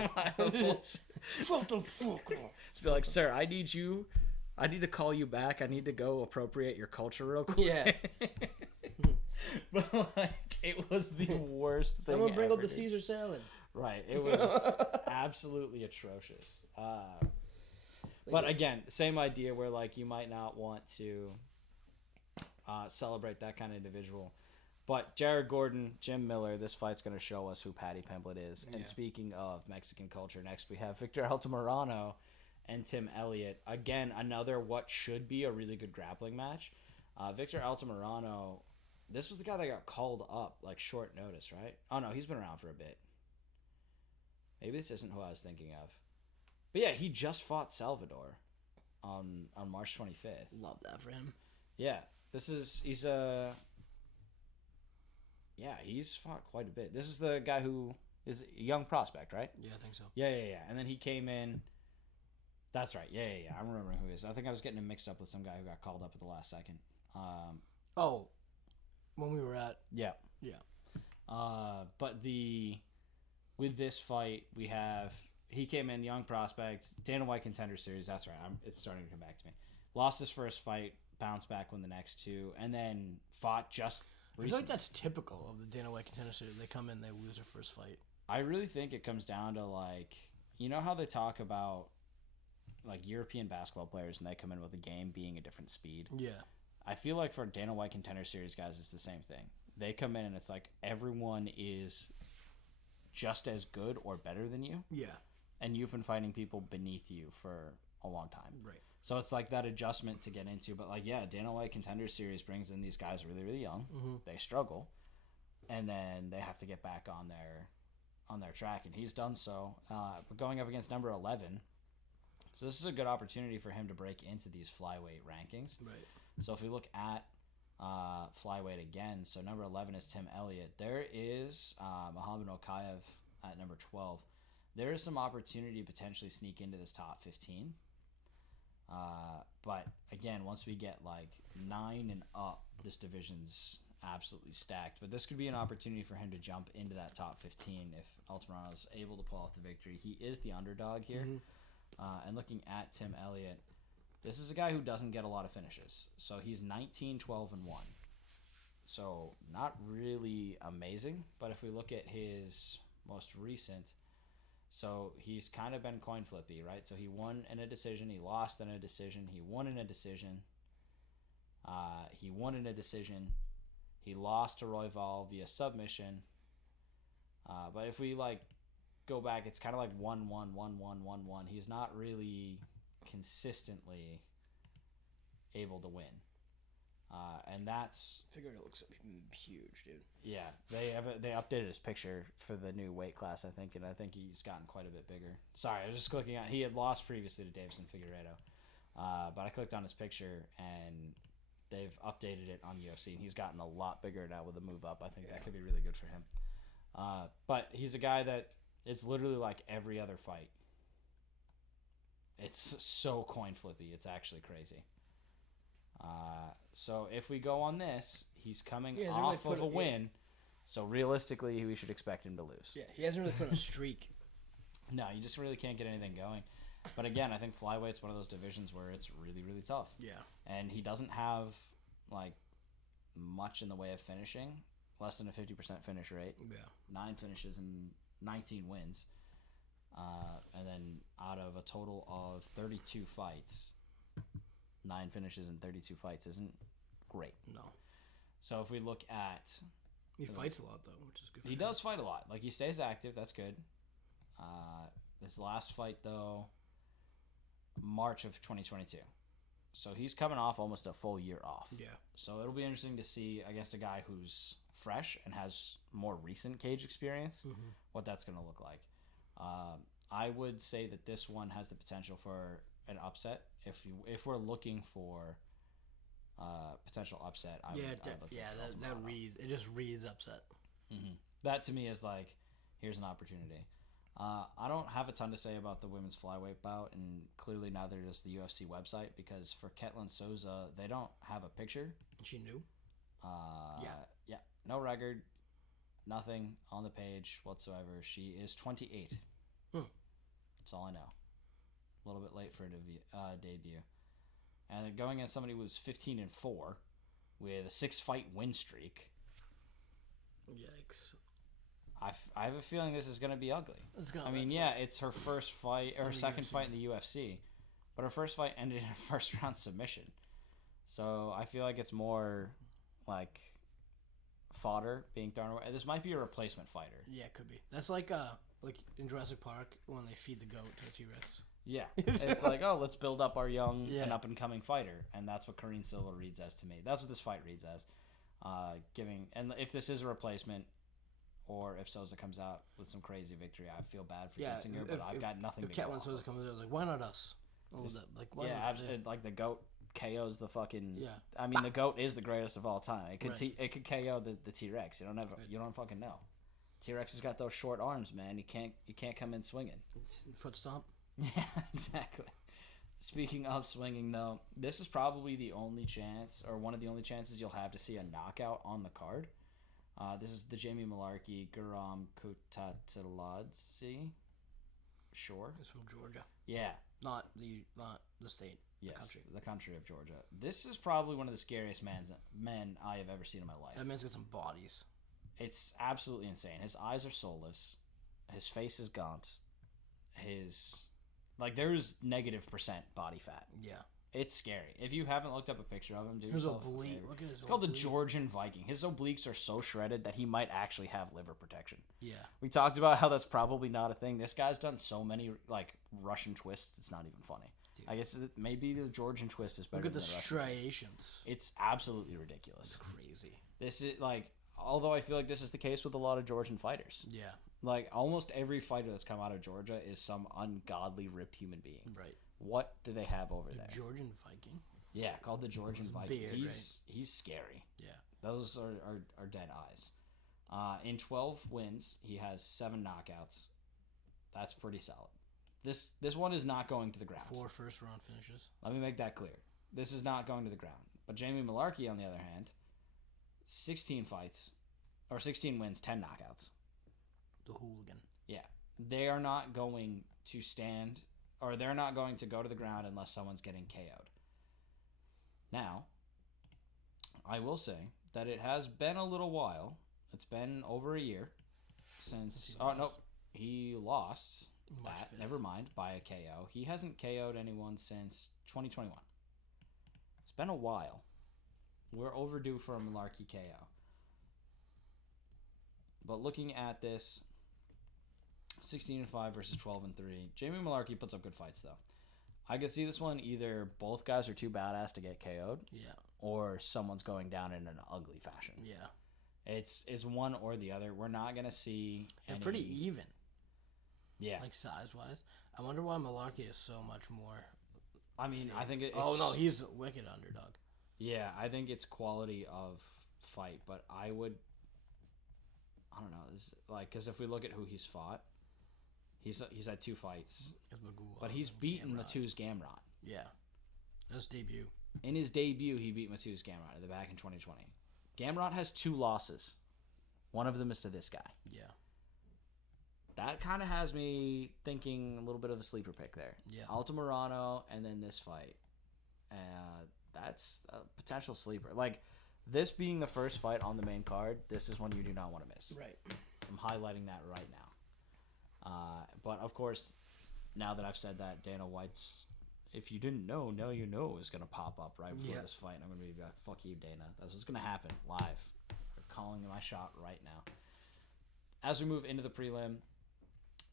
the fuck up. Just be like, sir, I need to call you back. I need to go appropriate your culture real quick. Yeah. But like, it was the worst thing. Someone bring ever, up the dude. Caesar salad. Right. It was absolutely atrocious. But again, same idea where like you might not want to celebrate that kind of individual. But Jared Gordon, Jim Miller, this fight's going to show us who Paddy Pimblett is. And speaking of Mexican culture, next we have Victor Altamirano and Tim Elliott. Again, another what should be a really good grappling match. Victor Altamirano, this was the guy that got called up like short notice, right? Oh no, he's been around for a bit. Maybe this isn't who I was thinking of. But yeah, he just fought Salvador on March 25th. Love that for him. Yeah, he's fought quite a bit. This is the guy who is a young prospect, right? Yeah, I think so. Yeah. And then he came in. That's right. Yeah. I'm remembering who he is. I think I was getting him mixed up with some guy who got called up at the last second. When we were at... Yeah. But with this fight, he came in, young prospect, Dana White Contender Series. That's right. It's starting to come back to me. Lost his first fight, bounced back, won the next two, and then fought just recently. I feel like that's typical of the Dana White Contender Series. They come in, they lose their first fight. I really think it comes down to like, you know how they talk about like European basketball players and they come in with the game being a different speed? Yeah. I feel like for Dana White Contender Series guys, it's the same thing. They come in and it's like everyone is just as good or better than you. Yeah. And you've been fighting people beneath you for a long time. Right. So it's like that adjustment to get into. But like, yeah, Dana White Contender Series brings in these guys really, really young. Mm-hmm. They struggle. And then they have to get back on their track. And he's done so. But going up against number 11. So this is a good opportunity for him to break into these flyweight rankings. Right. So if we look at flyweight again, so number 11 is Tim Elliott. There is Muhammad Okayev at number 12. There is some opportunity to potentially sneak into this top 15. But again, once we get like 9 and up, this division's absolutely stacked. But this could be an opportunity for him to jump into that top 15 if Altamirano is able to pull off the victory. He is the underdog here. Mm-hmm. And looking at Tim Elliott, this is a guy who doesn't get a lot of finishes. So he's 19, 12, and 1. So not really amazing. But if we look at his most recent, so he's kind of been coin flippy, right? So he won in a decision, he lost in a decision, he won in a decision, he won in a decision, he lost to Royval via submission. But if we like go back, it's kind of like 1-1, 1-1, 1-1. He's not really consistently able to win. And that's... Figueroa looks huge, dude. Yeah, they updated his picture for the new weight class, I think, and I think he's gotten quite a bit bigger. Sorry, I was just clicking on... He had lost previously to Davison Figueiredo, but I clicked on his picture, and they've updated it on UFC, and he's gotten a lot bigger now with the move up. I think that could be really good for him. But he's a guy that it's literally like every other fight. It's so coin flippy. It's actually crazy. So if we go on this, he's coming off of a win. So realistically, we should expect him to lose. Yeah, he hasn't really put in a streak. No, you just really can't get anything going. But again, I think flyweight's one of those divisions where it's really, really tough. Yeah. And he doesn't have like much in the way of finishing. Less than a 50% finish rate. Yeah. 9 finishes and 19 wins. And then out of a total of 32 fights, 9 finishes and 32 fights isn't great. No. So if we look at... He fights a lot, though, which is good for him. He does fight a lot. Like, he stays active. That's good. This last fight, though, March of 2022. So he's coming off almost a full year off. Yeah. So it'll be interesting to see, I guess, a guy who's fresh and has more recent cage experience, what that's going to look like. I would say that this one has the potential for an upset. If we're looking for potential upset, I would look it just reads upset. Mm-hmm. That to me is like, here's an opportunity. I don't have a ton to say about the women's flyweight bout, and clearly neither does the UFC website, because for Ketlin Souza, they don't have a picture. She knew? Yeah. No record. Nothing on the page whatsoever. She is 28. That's all I know. A little bit late for a debut. And then going against somebody who was 15-4 with a 6-fight win streak. Yikes. I have a feeling this is going to be ugly. It's her first fight, or her second fight in the UFC, but her first fight ended in a first-round submission. So I feel like it's more like fodder being thrown away. This might be a replacement fighter. Yeah, it could be. That's like in Jurassic Park when they feed the goat to the T-Rex. Yeah. It's like, oh, let's build up our young and up-and-coming fighter, and that's what Karine Silva reads as to me. That's what this fight reads as. And if this is a replacement, or if Souza comes out with some crazy victory, I feel bad for dissing her, but I've got nothing to go off. If Souza comes out, like, why not us? Like the GOAT KOs the fucking... Yeah. I mean, the GOAT is the greatest of all time. It could KO the T-Rex. You don't fucking know. T-Rex has got those short arms, man. You can't come in swinging. Foot stomp? Yeah, exactly. Speaking of swinging, though, this is probably the only chance, or one of the only chances you'll have to see a knockout on the card. This is the Jamie Malarkey Garam Kutateladze. Sure. It's from Georgia. Yeah. Not the state. Yes, the country of Georgia. This is probably one of the scariest men I have ever seen in my life. That man's got some bodies. It's absolutely insane. His eyes are soulless. His face is gaunt. There's -% body fat. Yeah. It's scary. If you haven't looked up a picture of him, do his yourself oblique. a favor. Look at his It's called the Georgian Viking. His obliques are so shredded that he might actually have liver protection. Yeah. We talked about how that's probably not a thing. This guy's done so many Russian twists. It's not even funny. Dude. I guess maybe the Georgian twist is better. Look at than the striations. It's absolutely ridiculous. It's crazy. This is although I feel like this is the case with a lot of Georgian fighters. Yeah. Almost every fighter that's come out of Georgia is some ungodly ripped human being. Right. What do they have over there? Georgian Viking. Yeah, called the Georgian Viking. Beard, he's scary. Yeah. Those are dead eyes. In 12 wins, he has 7 knockouts. That's pretty solid. This one is not going to the ground. 4 first-round finishes. Let me make that clear. This is not going to the ground. But Jamie Malarkey, on the other hand, 16 wins, 10 knockouts. The hooligan. Yeah. They are not going to stand, or they're not going to go to the ground unless someone's getting KO'd. Now, I will say that it has been a little while. It's been over a year since... he lost that. Never mind, by a KO. He hasn't KO'd anyone since 2021. It's been a while. We're overdue for a Malarkey KO. But looking at this, 16-5 versus 12-3. Jamie Malarkey puts up good fights, though. I could see this one either both guys are too badass to get KO'd, or someone's going down in an ugly fashion. Yeah, it's one or the other. We're not gonna see. They're pretty even. Yeah, size wise. I wonder why Malarkey is so much more. I mean, I think it's. Oh no, he's a wicked underdog. Yeah, I think it's quality of fight, but I don't know. Because if we look at who he's fought. He's had 2 fights, but he's beaten Mateusz Gamrot. Yeah, that's debut. In his debut, he beat Mateusz Gamrot at the back in 2020. Gamrot has 2 losses. One of them is to this guy. Yeah, that kind of has me thinking a little bit of a sleeper pick there. Yeah, Alto Morano, and then this fight. That's a potential sleeper. This being the first fight on the main card, this is one you do not want to miss. Right. I'm highlighting that right now. But of course, now that I've said that, Dana White's "If you didn't know, now you know" is gonna pop up right before this fight, and I'm gonna be like, "Fuck you, Dana." That's what's gonna happen live. I'm calling my shot right now. As we move into the prelim,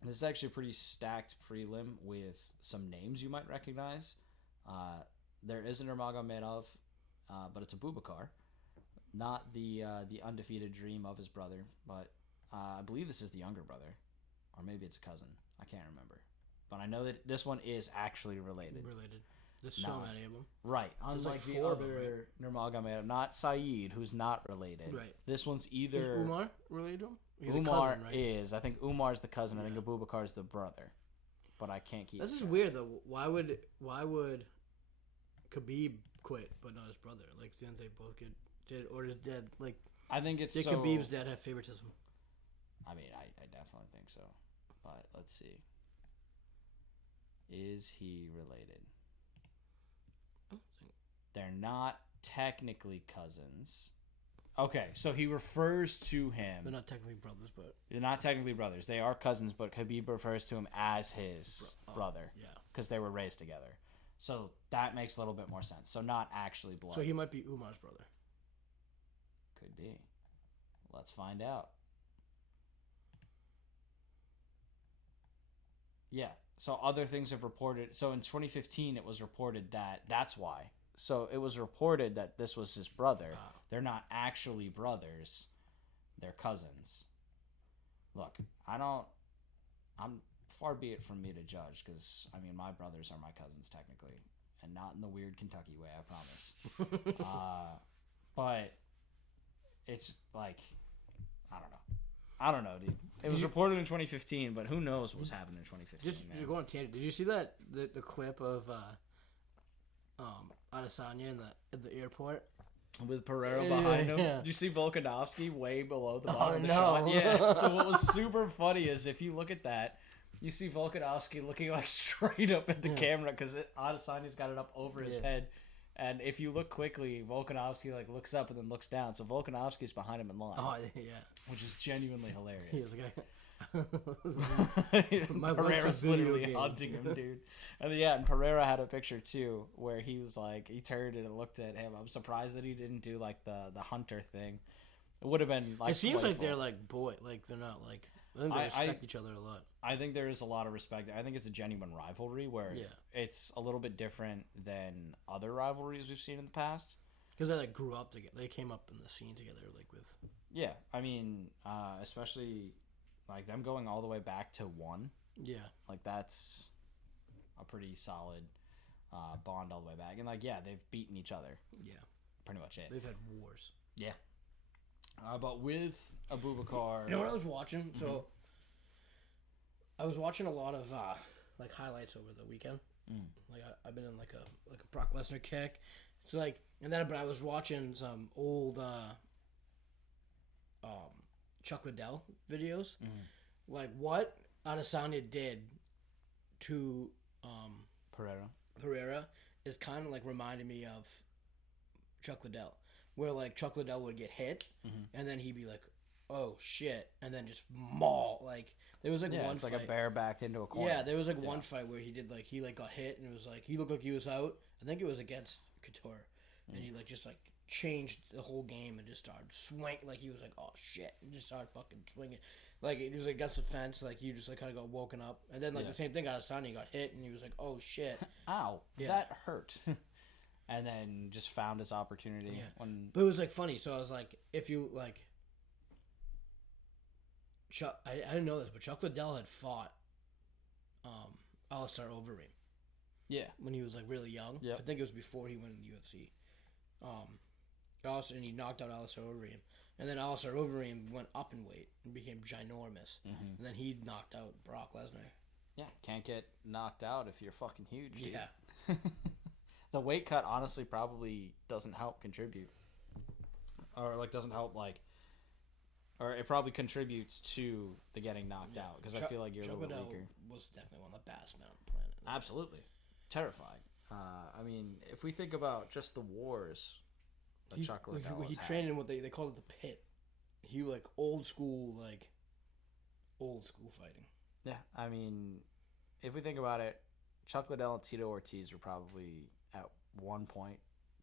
this is actually a pretty stacked prelim with some names you might recognize. There is an Nurmagomedov, but it's a Bubakar, not the undefeated dream of his brother, but I believe this is the younger brother. Or maybe it's a cousin. I can't remember. But I know that this one is actually related. There's so many of them. Right. There's Unlike like the 4 other of them, right? Nurmagomedov, not Saeed, who's not related. Right. This one's either... Is Umar related to him? He's Umar cousin, right? is. I think Umar's the cousin. I think Abubakar's the brother. But I can't keep... This is weird, though. Why would Khabib quit, but not his brother? Like, didn't they both get... Or his dad, like... I think it's did Khabib's dad have favoritism? I mean, I definitely think so. But let's see. Is he related? They're not technically cousins. Okay, so he refers to him. They're not technically brothers, but... They're not technically brothers. They are cousins, but Khabib refers to him as his brother. Yeah. Because they were raised together. So that makes a little bit more sense. So not actually blood. So he might be Umar's brother. Could be. Let's find out. Yeah. So other things have reported. So in 2015, it was reported that that's why. So it was reported that this was his brother. Wow. They're not actually brothers. They're cousins. Look, I'm far be it from me to judge because, I mean, my brothers are my cousins technically. And not in the weird Kentucky way, I promise. But it's like, I don't know, dude. It was reported in 2015, but who knows what was happening in 2015, man. Just go on tangent. Did you see that the clip of Adesanya in the airport with Pereira behind him? Yeah. Did you see Volkanovski way below the bottom of the shot? Yeah. So what was super funny is if you look at that, you see Volkanovski looking like straight up at the camera because Adesanya's got it up over his head. And if you look quickly, Volkanovski like looks up and then looks down. So Volkanovski's behind him in line. Oh yeah, which is genuinely hilarious. He was like, Pereira's literally hunting him, dude. And and Pereira had a picture too where he was like, he turned and looked at him. I'm surprised that he didn't do like the hunter thing. It would have been like. It seems like they're like like they're not like. I think they respect each other a lot. I think there is a lot of respect. I think it's a genuine rivalry where it's a little bit different than other rivalries we've seen in the past. Because they like grew up together. They came up in the scene together, like with. Yeah, I mean, especially like them going all the way back to 1. Yeah, like that's a pretty solid bond all the way back, and like they've beaten each other. Yeah, pretty much it. They've had wars. Yeah. But with Abubakar... You know what I was watching? So, I was watching a lot of, like, highlights over the weekend. Like, I've been in, like a Brock Lesnar kick. So, like... And then, but I was watching some old, Chuck Liddell videos. Like, what Adesanya did to, Pereira is kind of, like, reminding me of Chuck Liddell. Where, like, Chuck Liddell would get hit, and then he'd be like, oh, shit, and then just maul. Like, there was, like, one it's fight. like a bear backed into a corner. Yeah, there was, like, one fight where he did, like, he, like, got hit, and it was, like, he looked like he was out. I think it was against Couture. And he, like, just, like, changed the whole game and just started swinging. Like, he was like, oh, shit, and just started fucking swinging. Like, it was, like, against the fence. Like, you just, like, kind of got woken up. And then, like, the same thing, Adesanya got hit, and he was like, oh, shit. Ow, that hurt. And then just found his opportunity. Yeah. But it was, like, funny. So I was like, if you, like... I didn't know this, but Chuck Liddell had fought Alistair Overeem. Yeah. When he was, like, really young. Yeah. I think it was before he went in the UFC. And he knocked out Alistair Overeem. And then Alistair Overeem went up in weight and became ginormous. And then he knocked out Brock Lesnar. Yeah. Can't get knocked out if you're fucking huge, dude. Yeah. The weight cut honestly probably doesn't help contribute, or like doesn't help like, or it probably contributes to the getting knocked out because I feel like you're a little weaker. Was definitely one of the baddest men on the planet. Absolutely, terrifying. I mean, if we think about just the wars that Chuck Liddell he trained in what they called it the pit. He like old school fighting. Yeah, I mean, if we think about it, Chuck Liddell and Tito Ortiz were probably at one point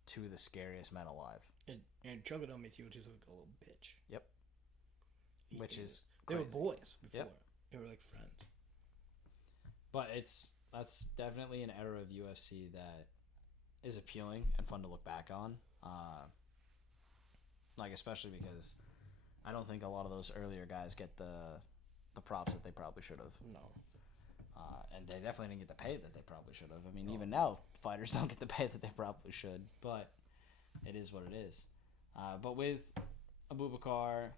two of the scariest men alive. And Chuck Liddell made Tito Ortiz look like a little bitch. Yep. Which is they crazy. were boys before. Yep. They were like friends. But that's definitely an era of UFC that is appealing and fun to look back on. Like especially because I don't think a lot of those earlier guys get the props that they probably should have. No. And they definitely didn't get the pay that they probably should have. I mean, even now, fighters don't get the pay that they probably should. But it is what it is. But with Abubakar,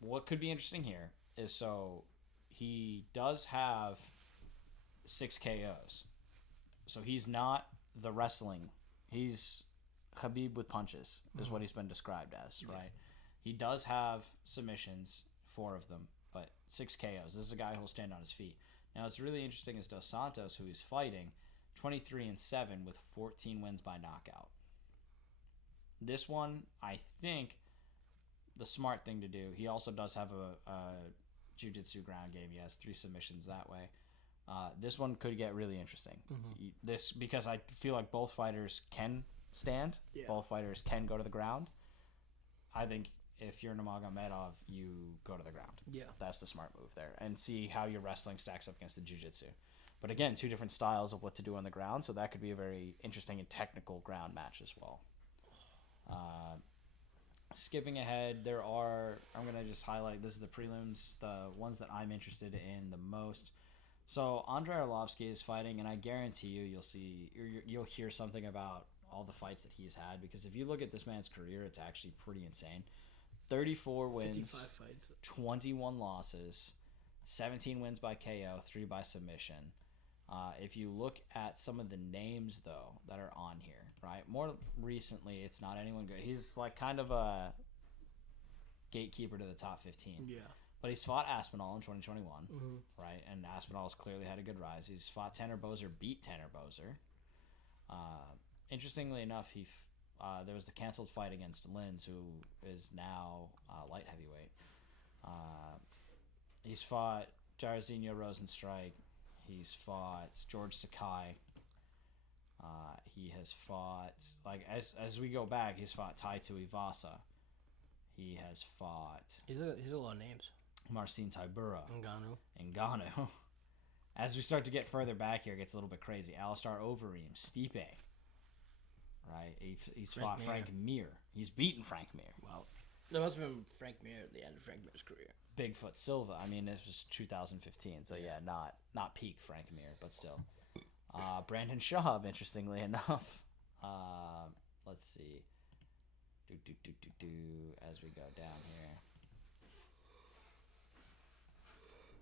what could be interesting here is he does have 6 KOs. So he's not the wrestling. He's Khabib with punches is what he's been described as, right? He does have submissions, 4 of them, but 6 KOs. This is a guy who will stand on his feet. Now, what's really interesting is Dos Santos, who he's fighting, 23-7 with 14 wins by knockout. This one, I think, the smart thing to do. He also does have a jiu-jitsu ground game. He has 3 submissions that way. This one could get really interesting. Because I feel like both fighters can stand. Yeah. Both fighters can go to the ground. I think if you're Nurmagomedov, you go to the ground. Yeah. That's the smart move there. And see how your wrestling stacks up against the jiu-jitsu. But again, 2 different styles of what to do on the ground, so that could be a very interesting and technical ground match as well. Skipping ahead, I'm going to just highlight, this is the prelims, the ones that I'm interested in the most. So Andrei Arlovsky is fighting, and I guarantee you'll hear something about all the fights that he's had, because if you look at this man's career, it's actually pretty insane. 34 wins, 55 fights, 21 losses, 17 wins by KO, 3 by submission. If you look at some of the names, though, that are on here, right? More recently, it's not anyone good. He's like kind of a gatekeeper to the top 15. Yeah. But he's fought Aspinall in 2021, right? And Aspinall's clearly had a good rise. He's fought Tanner Boser, beat Tanner Boser. Interestingly enough, there was the canceled fight against Linz, who is now light heavyweight. He's fought Jairzinho Rosenstrike. He's fought George Sakai. He has fought, like, as we go back, he's fought Tai Tuivasa. He has fought... He's a lot of names. Marcin Tybura. Ngannou. As we start to get further back here, it gets a little bit crazy. Alistar Overeem, Stipe. Right? He's fought Frank Mir. He's beaten Frank Mir. Wow. That must have been Frank Mir at the end of Frank Mir's career. Bigfoot Silva. I mean, it was 2015, so yeah, not peak Frank Mir, but still. Brandon Schaub, interestingly enough. Let's see. As we go down here.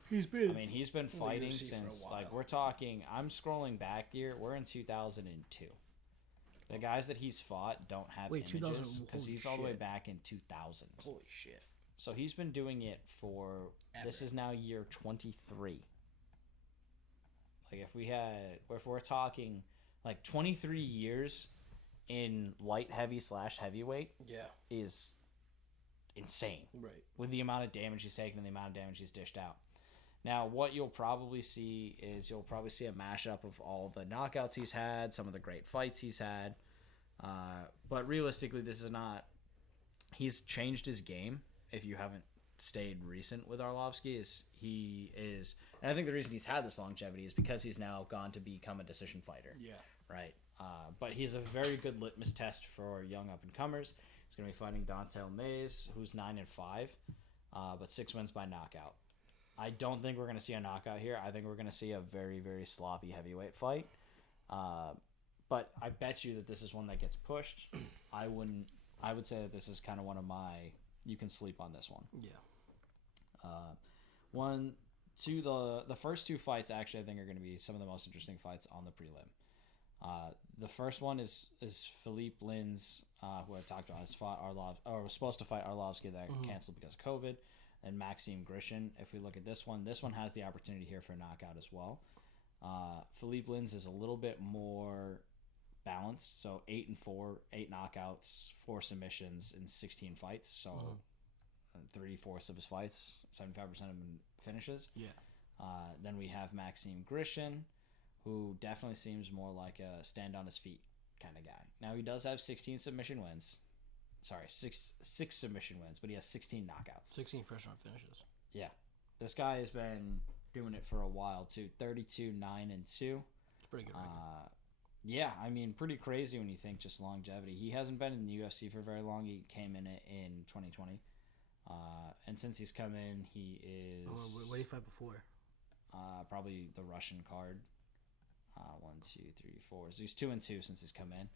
He's been fighting since, like, we're talking, I'm scrolling back here, we're in 2002. The guys that he's fought don't have images, because he's all the way back in 2000. Holy shit. So he's been doing it for, this is now year 23. Like, if we're talking, like, 23 years in light heavy / heavyweight is insane. Right. With the amount of damage he's taken and the amount of damage he's dished out. Now, what you'll probably see is a mashup of all the knockouts he's had, some of the great fights he's had. But realistically, this is not... He's changed his game, if you haven't stayed recent with Arlovsky, and I think the reason he's had this longevity is because he's now gone to become a decision fighter. Yeah. Right? But he's a very good litmus test for young up-and-comers. He's going to be fighting Dontel Mays, who's 9-5, but 6 wins by knockout. I don't think we're going to see a knockout here. I think we're going to see a very, very sloppy heavyweight fight. But I bet you that this is one that gets pushed. I would say that this is kind of one of my... You can sleep on this one. Yeah. The first 2 fights, actually, I think are going to be some of the most interesting fights on the prelim. The first one is Philippe Linz, who I talked about, was supposed to fight Arlovsky that canceled because of COVID. And Maxime Grishin. If we look at this one has the opportunity here for a knockout as well. Philippe Linz is a little bit more balanced, so 8-4, 8 knockouts, 4 submissions in 16 fights. So 3/4 of his fights, 75% of them finishes. Yeah. Then we have Maxime Grishin, who definitely seems more like a stand on his feet kind of guy. Now he does have 16 submission wins. Sorry, six submission wins, but he has 16 knockouts. 16 first round finishes. Yeah. This guy has been doing it for a while, too. 32, 9-2. It's pretty good record. Yeah, I mean, pretty crazy when you think just longevity. He hasn't been in the UFC for very long. He came in it in 2020. And since he's come in, he is... What did he fight before? Probably the Russian card. 1, 2, 3, 4. So he's 2-2 since he's come in.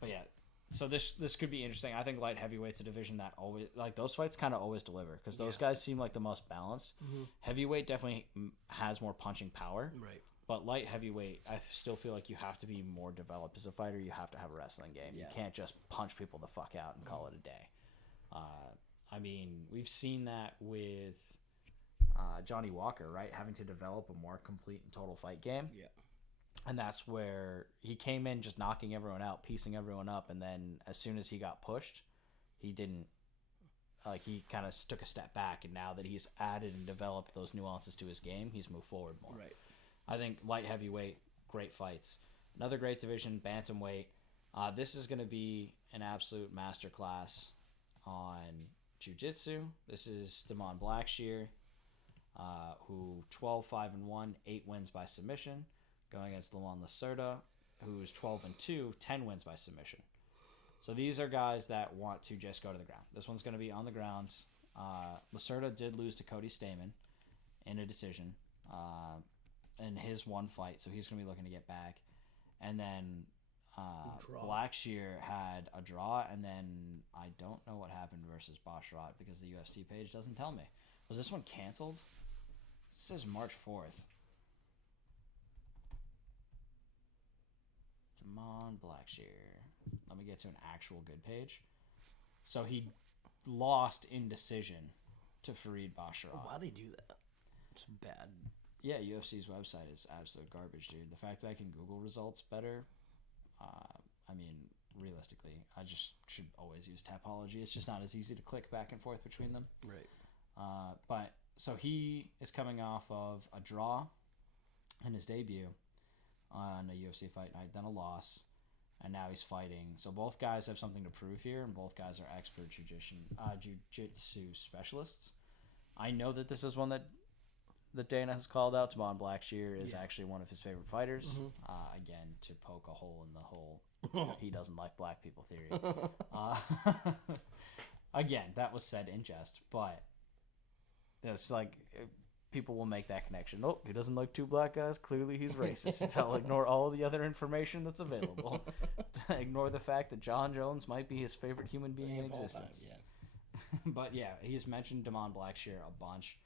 But yeah, so this could be interesting. I think light heavyweight's a division that always, like, those fights kind of always deliver because those guys seem like the most balanced. Mm-hmm. Heavyweight definitely has more punching power. Right. But light heavyweight, I still feel like you have to be more developed as a fighter. You have to have a wrestling game. Yeah. You can't just punch people the fuck out and call it a day. I mean, we've seen that with Johnny Walker, right? Having to develop a more complete and total fight game. Yeah. And that's where he came in just knocking everyone out, piecing everyone up. And then as soon as he got pushed, he didn't, like, he kind of took a step back. And now that he's added and developed those nuances to his game, he's moved forward more. Right. I think light heavyweight, great fights. Another great division, bantamweight. This is going to be an absolute masterclass on jiu-jitsu. This is Damon Blackshear, who 12-5-1, 8 wins by submission, going against Lamon Lacerda, who's 12-2, 10 wins by submission. So these are guys that want to just go to the ground. This one's going to be on the ground. Lacerda did lose to Cody Stamann in a decision. In his one fight, so he's going to be looking to get back. And then Blackshear had a draw, and then I don't know what happened versus Basharat because the UFC page doesn't tell me. Was this one canceled? It says March 4th. Damon Blackshear. Let me get to an actual good page. So he lost in decision to Farid Basharat. Why'd they do that? It's bad. Yeah, UFC's website is absolute garbage, dude. The fact that I can Google results better, I mean, realistically, I just should always use Tapology. It's just not as easy to click back and forth between them. Right. But, so he is coming off of a draw in his debut on a UFC fight night, then a loss, and now he's fighting. So both guys have something to prove here, and both guys are expert jiu-jitsu specialists. I know that this is one that Dana has called out. Damon Blackshear is actually one of his favorite fighters. Mm-hmm. Again, to poke a hole in the whole he doesn't like black people theory. Again, that was said in jest, but it's like people will make that connection. Oh, he doesn't like 2 black guys. Clearly he's racist. So I'll ignore all the other information that's available. Ignore the fact that John Jones might be his favorite human being in existence. But yeah, he's mentioned Damon Blackshear a bunch.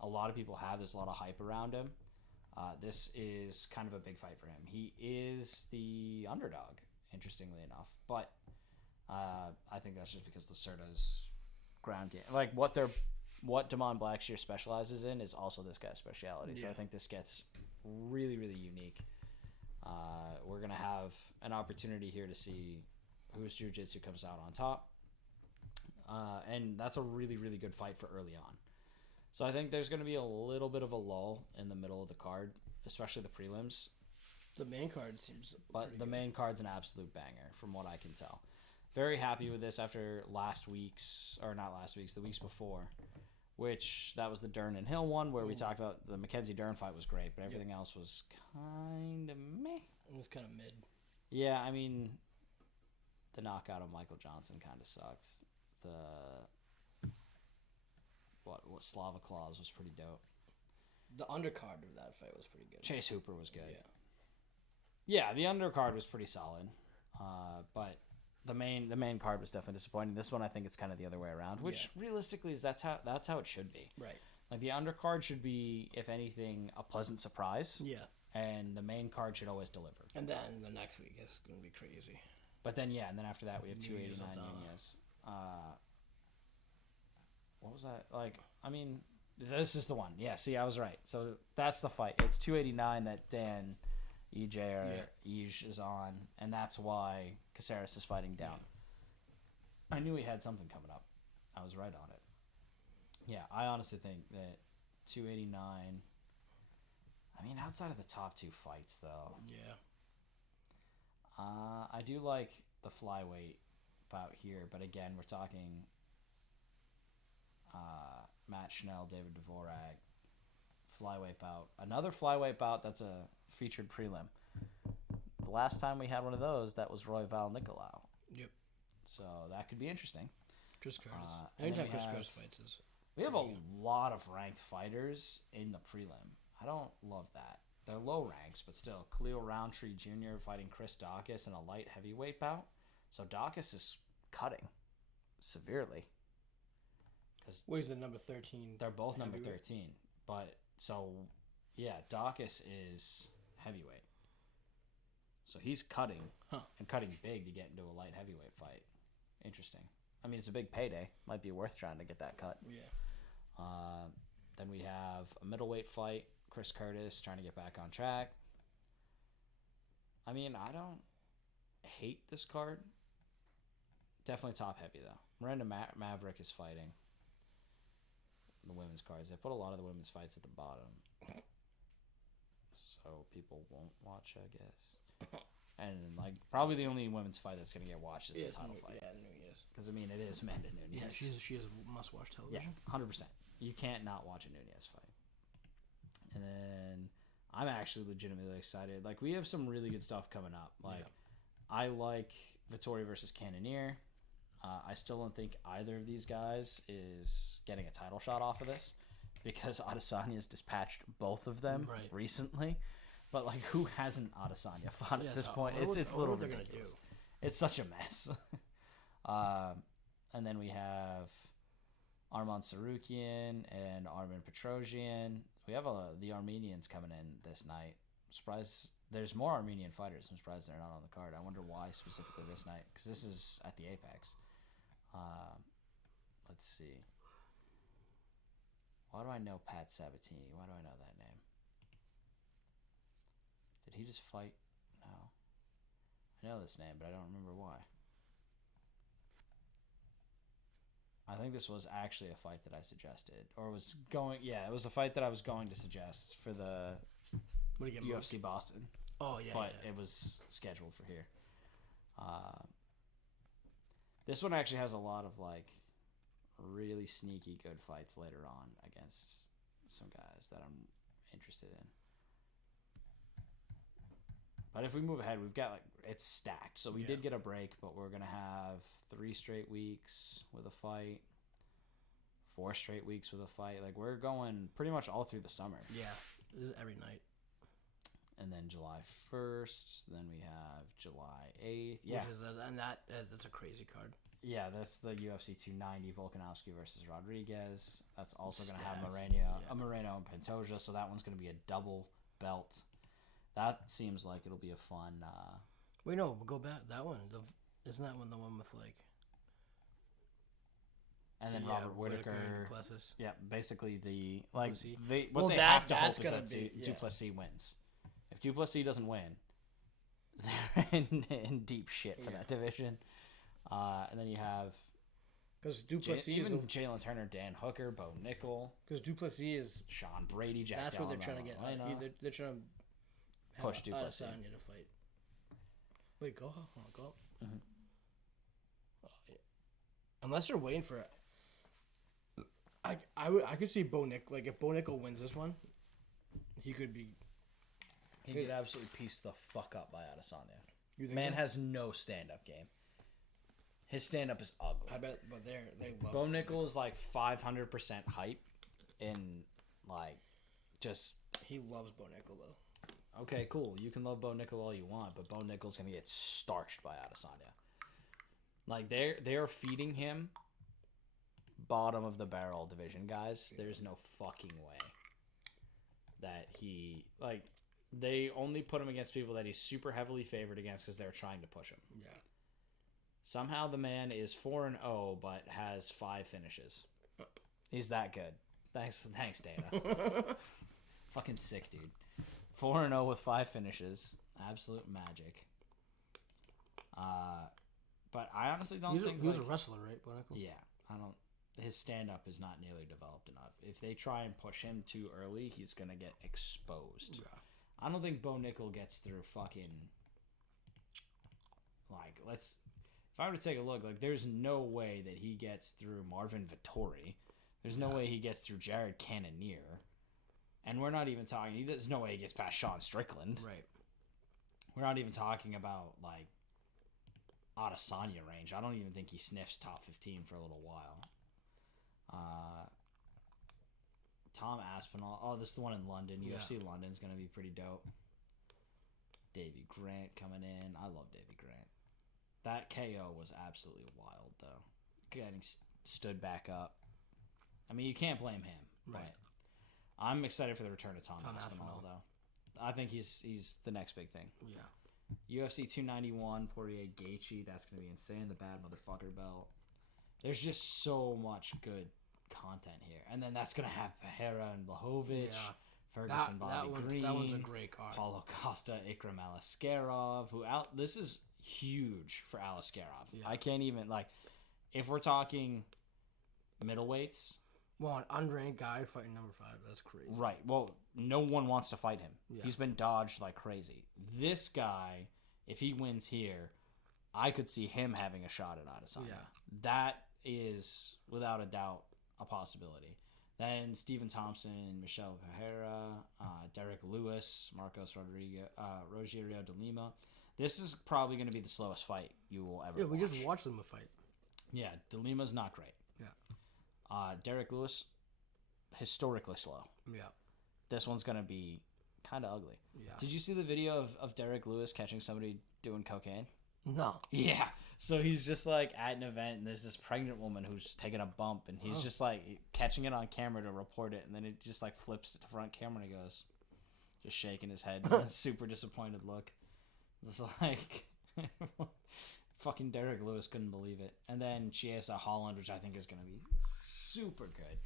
A lot of people have. There's a lot of hype around him. This is kind of a big fight for him. He is the underdog, interestingly enough. But I think that's just because Lacerda's ground game. Like, what Damon Blackshear specializes in is also this guy's specialty. Yeah. So I think this gets really, really unique. We're going to have an opportunity here to see whose jiu-jitsu comes out on top. And that's a really, really good fight for early on. So I think there's going to be a little bit of a lull in the middle of the card, especially the prelims. The main card seems But the main card's an absolute banger from what I can tell. Very happy with this after the weeks before, which that was the Dern and Hill one where we talked about the Mackenzie Dern fight was great, but everything else was kind of meh. It was kind of mid. Yeah, I mean, the knockout of Michael Johnson kind of sucked. What Slava Claus was pretty dope. The undercard of that fight was pretty good. Chase Hooper was good. Yeah, the undercard was pretty solid. But the main card was definitely disappointing. This one I think it's kind of the other way around, which realistically is that's how it should be. Right. Like the undercard should be, if anything, a pleasant surprise. Yeah. And the main card should always deliver. And then the next week is going to be crazy. But then and then after that we have 289 Nunez. What was that? Like, I mean, this is the one. Yeah, see, I was right. So that's the fight. It's 289 that Dan EJ is on, and that's why Caceres is fighting down. Yeah. I knew he had something coming up. I was right on it. Yeah, I honestly think that 289... I mean, outside of the top 2 fights, though. Yeah. I do like the flyweight bout here, but again, we're talking... Matt Schnell, David Dvorak, flyweight bout. Another flyweight bout that's a featured prelim. The last time we had one of those, that was Royval Nicolau. Yep. So that could be interesting. Chris Curtis. Anytime Chris Curtis fights is... We have a lot of ranked fighters in the prelim. I don't love that. They're low ranks, but still. Khalil Roundtree Jr. fighting Chris Dawkins in a light heavyweight bout. So Dawkins is cutting severely. What is the number 13? They're both number 13. But, so, yeah, Dawkins is heavyweight. So he's cutting and cutting big to get into a light heavyweight fight. Interesting. I mean, it's a big payday. Might be worth trying to get that cut. Yeah. Then we have a middleweight fight. Chris Curtis trying to get back on track. I mean, I don't hate this card. Definitely top heavy, though. Miranda Maverick is fighting the women's cards. They put a lot of the women's fights at the bottom. So people won't watch, I guess. And, like, probably the only women's fight that's going to get watched is the title fight. Yeah, Nunez. Because, I mean, it is Amanda Nunez. Yeah, she is must-watch television. Yeah, 100%. You can't not watch a Nunez fight. And then I'm actually legitimately excited. Like, we have some really good stuff coming up. Like, I like Vettori versus Cannonier. I still don't think either of these guys is getting a title shot off of this because Adesanya's dispatched both of them recently. But, like, who hasn't Adesanya fought at this point? It's a little ridiculous. It's such a mess. And then we have Arman Sarukian and Armin Petrosian. We have the Armenians coming in this night. I'm surprised there's more Armenian fighters. I'm surprised they're not on the card. I wonder why specifically this night, because this is at the Apex. Let's see. Why do I know Pat Sabatini? Why do I know that name? Did he just fight? No. I know this name, but I don't remember why. I think this was actually a fight that I suggested. Or was going... Yeah, it was a fight that I was going to suggest for the UFC Boston. Oh, yeah. But it was scheduled for here. This one actually has a lot of, like, really sneaky good fights later on against some guys that I'm interested in. But if we move ahead, we've got, like, it's stacked. So we did get a break, but we're going to have 3 straight weeks with a fight, 4 straight weeks with a fight. Like, we're going pretty much all through the summer. Yeah, this is every night. And then July 1st, then we have July 8th. Yeah. That's a crazy card. Yeah, that's the UFC 290 Volkanovski versus Rodriguez. That's also going to have Moreno and Pantoja, so that one's going to be a double belt. That seems like it'll be a fun... Wait, no, we'll go back. That one, isn't that one the one with, like... And then Robert Whittaker. Yeah, basically the... Like, they have to hope is that Duplessis wins. If Duplessis doesn't win, they're in deep shit for that division. And then you have... Because Duplessis even Jalen Turner, Dan Hooker, Bo Nickel. Because Duplessis is... Sean Brady, Jack That's what they're trying to get. They're trying to... Push Duplessis. Adesanya to fight. Wait, go up. Mm-hmm. Unless they're waiting for it. I could see Bo Nickel. Like, if Bo Nickel wins this one, he could be... He get absolutely pieced the fuck up by Adesanya. Man has no stand-up game. His stand-up is ugly. I bet, but they love Bo Nickel is like 500% hype, and like just he loves Bo Nickel though. Okay, cool. You can love Bo Nickel all you want, but Bo Nickel's gonna get starched by Adesanya. Like they are feeding him bottom of the barrel division guys. There's no fucking way that he like. They only put him against people that he's super heavily favored against because they're trying to push him. Yeah. Somehow the man is 4-0, but has 5 finishes. He's that good. Thanks, Dana. Fucking sick, dude. 4-0 with 5 finishes. Absolute magic. But I honestly don't think... He was a wrestler, right, Bo Nickel? Yeah. His stand-up is not nearly developed enough. If they try and push him too early, he's going to get exposed. Yeah. I don't think Bo Nickel gets through fucking... Like, if I were to take a look, like, there's no way that he gets through Marvin Vettori. There's no way he gets through Jared Cannonier. And we're not even talking... There's no way he gets past Sean Strickland. Right. We're not even talking about, like, Adesanya range. I don't even think he sniffs top 15 for a little while. Tom Aspinall. Oh, this is the one in London. UFC London's going to be pretty dope. Davey Grant coming in. I love Davey Grant. That KO was absolutely wild, though. Getting stood back up. I mean, you can't blame him. Right. But I'm excited for the return of Tom Aspinall, though. I think he's the next big thing. Yeah. UFC 291, Poirier Gaethje. That's going to be insane. The bad motherfucker belt. There's just so much good content here. And then that's going to have Pereira and Blachowicz. Yeah. Ferguson, Bobby Green. That one's a great card. Paulo Costa, Ikram Aliskerov. This is huge for Aliskerov. Yeah. I can't even, like, if we're talking middleweights. Well, an unranked guy fighting number 5. That's crazy. Right. Well, no one wants to fight him. Yeah. He's been dodged like crazy. This guy, if he wins here, I could see him having a shot at Adesanya. Yeah. That is, without a doubt, a possibility. Then Stephen Thompson, Michel Pereira, Derek Lewis, Marcos Rodriguez, Rogerio de Lima. This is probably going to be the slowest fight you will ever watch. We just watched them fight. Yeah, de Lima's not great. Yeah. Derek Lewis, historically slow. Yeah. This one's going to be kind of ugly. Yeah. Did you see the video of Derek Lewis catching somebody doing cocaine? No. Yeah. So he's just like at an event and there's this pregnant woman who's taking a bump and he's just like catching it on camera to report it and then it just like flips to the front camera and he goes, just shaking his head, a super disappointed look. It's like fucking Derek Lewis couldn't believe it. And then Chiesa Holland, which I think is going to be super good.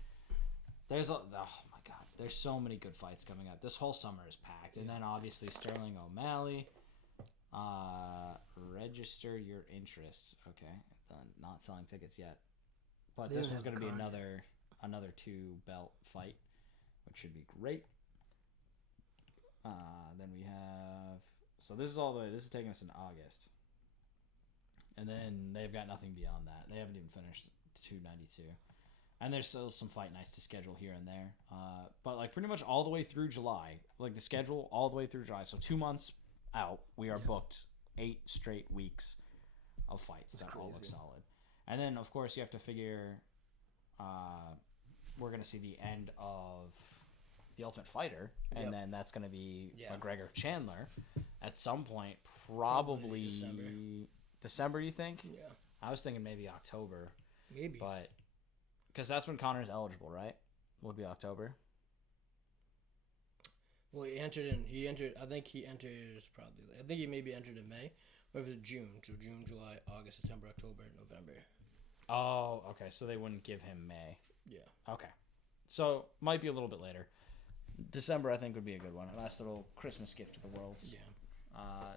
Oh my god, there's so many good fights coming up. This whole summer is packed. And then obviously Sterling O'Malley. Register your interest. Okay, not selling tickets yet, but this one's going to be another 2-belt fight, which should be great. Then we have this is taking us in August, and then they've got nothing beyond that. They haven't even finished 292, and there's still some fight nights to schedule here and there. But like pretty much all the way through July, like the schedule all the way through July. So 2 months out, we are booked 8 straight weeks of fights. That's that crazy. All look solid. And then of course you have to figure we're going to see the end of The Ultimate Fighter and then that's going to be McGregor Chandler at some point, probably December you think? Yeah. I was thinking maybe October. Maybe. But cuz that's when Conor's eligible, right? Would be October. Well, I think he enters probably. I think he maybe entered in May, or if it's June. So June, July, August, September, October, November. Oh, okay. So they wouldn't give him May. Yeah. Okay. So might be a little bit later. December, I think, would be a good one. A nice little Christmas gift to the world. Yeah.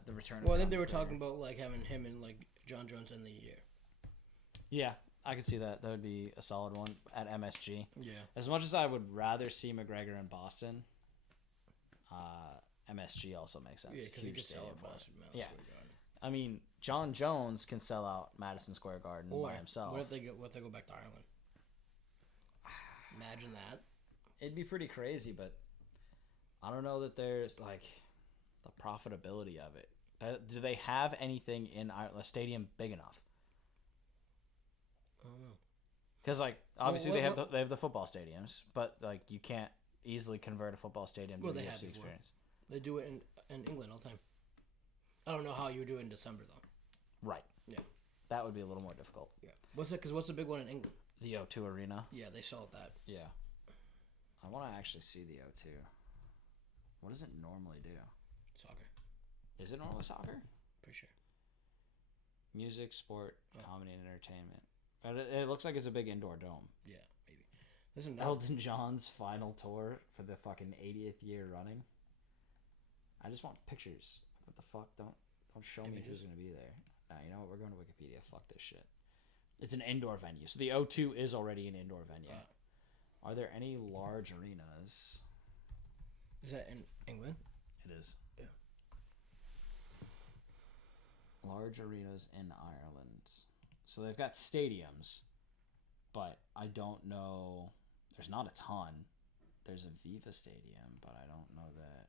The return. Well, I think they were talking about like having him and like John Jones in the year. Yeah, I could see that. That would be a solid one at MSG. Yeah. As much as I would rather see McGregor in Boston. MSG also makes sense. Yeah, because he can sell out Boston. Yeah, I mean, John Jones can sell out Madison Square Garden by himself. What if they go back to Ireland? Imagine that. It'd be pretty crazy, but I don't know that there's like the profitability of it. Do they have anything in Ireland, a stadium big enough? I don't know. Because like obviously they have the football stadiums, but like you can't easily convert a football stadium to a UFC experience. They do it in England all the time. I don't know how you would do it in December though. Right. Yeah. That would be a little more difficult. Yeah. What's the big one in England? The O2 Arena. Yeah, they sold that. Yeah. I want to actually see the O2. What does it normally do? Soccer. Is it normally soccer? Pretty sure. Music, sport, comedy, and entertainment. But it looks like it's a big indoor dome. Yeah, maybe. Listen, Elton John's final tour for the fucking 80th year running. I just want pictures. What the fuck? Don't show me who's gonna be there. Nah, you know what? We're going to Wikipedia. Fuck this shit. It's an indoor venue. So the O2 is already an indoor venue. Are there any large arenas? Is that in England? It is. Yeah. Large arenas in Ireland. So they've got stadiums, but I don't know. There's not a ton. There's a Viva Stadium, but I don't know that.